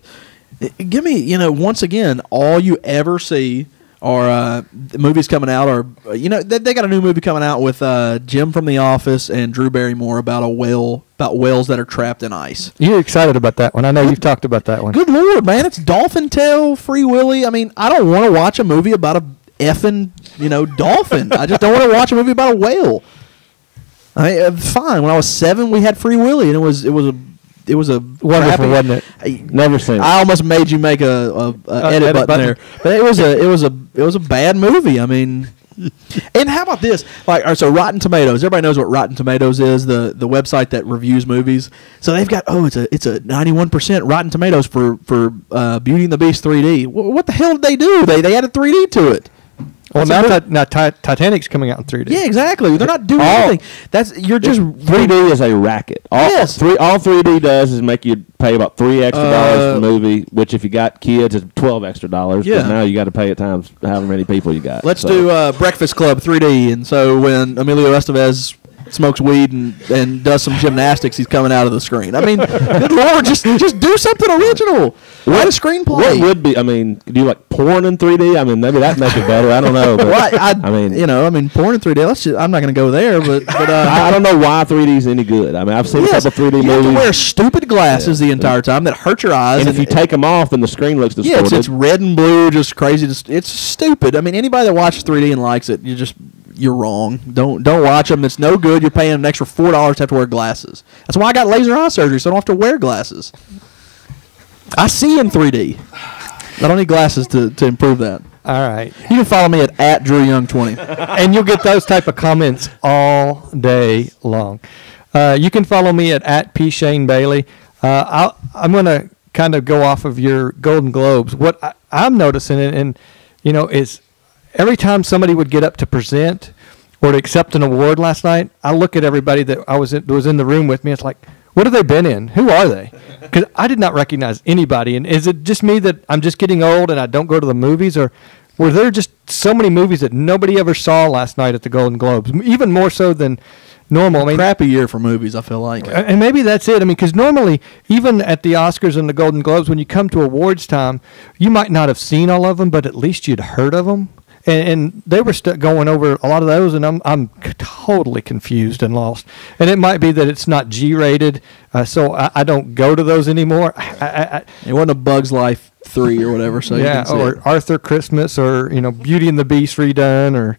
give me, once again, all you ever see are movies coming out, or they got a new movie coming out with Jim from The Office and Drew Barrymore about whales that are trapped in ice. You're excited about that one. I know you've talked about that one. Good Lord, man! It's Dolphin Tail, Free Willy. I mean, I don't want to watch a movie about a effing dolphin. I just don't want to watch a movie about a whale. Fine. When I was 7, we had Free Willy, and it was a wonderful, wasn't it? Never seen it. I almost made you make a edit button there, but it was a bad movie. I mean, and how about this? So Rotten Tomatoes. Everybody knows what Rotten Tomatoes is, the website that reviews movies. So they've got it's a 91% Rotten Tomatoes for Beauty and the Beast 3D. What the hell did they do? They added 3D to it. Well, now Titanic's coming out in 3D. Yeah, exactly. They're not doing anything. You're just 3D is a racket. All 3D does is make you pay about $3 extra for the movie, which if you got kids, it's $12 extra. Yeah. But now you got to pay it times however many people you got. Let's do Breakfast Club 3D, and so when Emilio Estevez smokes weed and does some gymnastics, he's coming out of the screen. I mean, good Lord, just do something original. Write a screenplay. What would be? I mean, do you like porn in 3D? I mean, maybe that makes it better. I don't know. But, I mean, porn in 3D. I'm not going to go there, but I don't know why 3D is any good. I mean, I've seen a couple 3D movies. You have to wear stupid glasses the entire time that hurt your eyes. And if you take them off, then the screen looks distorted. Yeah, it's red and blue, just crazy. It's stupid. I mean, anybody that watches 3D and likes it, you're wrong. Don't watch them. It's no good. You're paying an extra $4 to have to wear glasses. That's why I got laser eye surgery, so I don't have to wear glasses. I see in 3D. I don't need glasses to improve that. All right. You can follow me at @DrewYoung20. And you'll get those type of comments all day long. You can follow me at @PShaneBailey. I'm going to kind of go off of your Golden Globes. What I'm noticing, and is every time somebody would get up to present or to accept an award last night, I look at everybody that was in the room with me. It's like, what have they been in? Who are they? Because I did not recognize anybody. And is it just me that I'm just getting old and I don't go to the movies? Or were there just so many movies that nobody ever saw last night at the Golden Globes, even more so than normal? I mean, crappy year for movies, I feel like. And maybe that's it. I mean, because normally, even at the Oscars and the Golden Globes, when you come to awards time, you might not have seen all of them, but at least you'd heard of them. and they were going over a lot of those, and I'm totally confused and lost. And it might be that it's not G-rated, so I don't go to those anymore. It wasn't a Bug's Life 3 or whatever. So yeah, or Arthur Christmas, or Beauty and the Beast redone, or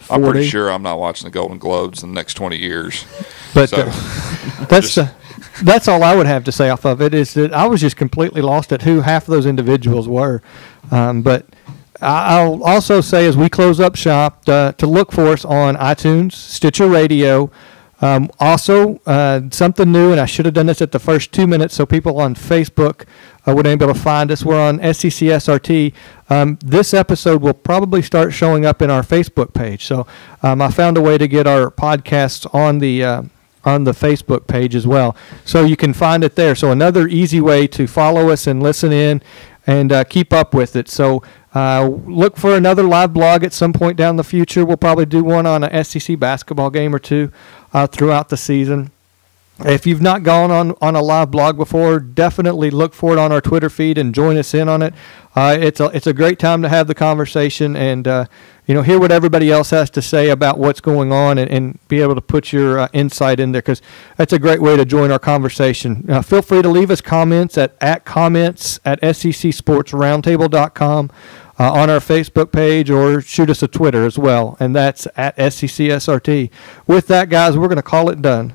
40. I'm pretty sure I'm not watching the Golden Globes in the next 20 years. But So, that's all I would have to say off of it, is that I was just completely lost at who half of those individuals were. But I'll also say, as we close up shop, to look for us on iTunes, Stitcher Radio. Also, something new, and I should have done this at the first 2 minutes so people on Facebook would be able to find us. We're on SECSRT. This episode will probably start showing up in our Facebook page. So I found a way to get our podcasts on the Facebook page as well. So you can find it there. So another easy way to follow us and listen in and keep up with it. So look for another live blog at some point down the future. We'll probably do one on a SEC basketball game or two throughout the season. If you've not gone on a live blog before, definitely look for it on our Twitter feed and join us in on it. It's a great time to have the conversation and hear what everybody else has to say about what's going on, and be able to put your insight in there, because that's a great way to join our conversation. Feel free to leave us comments at comments@secsportsroundtable.com. On our Facebook page, or shoot us a Twitter as well, and that's at SECSRT. With that, guys, we're going to call it done.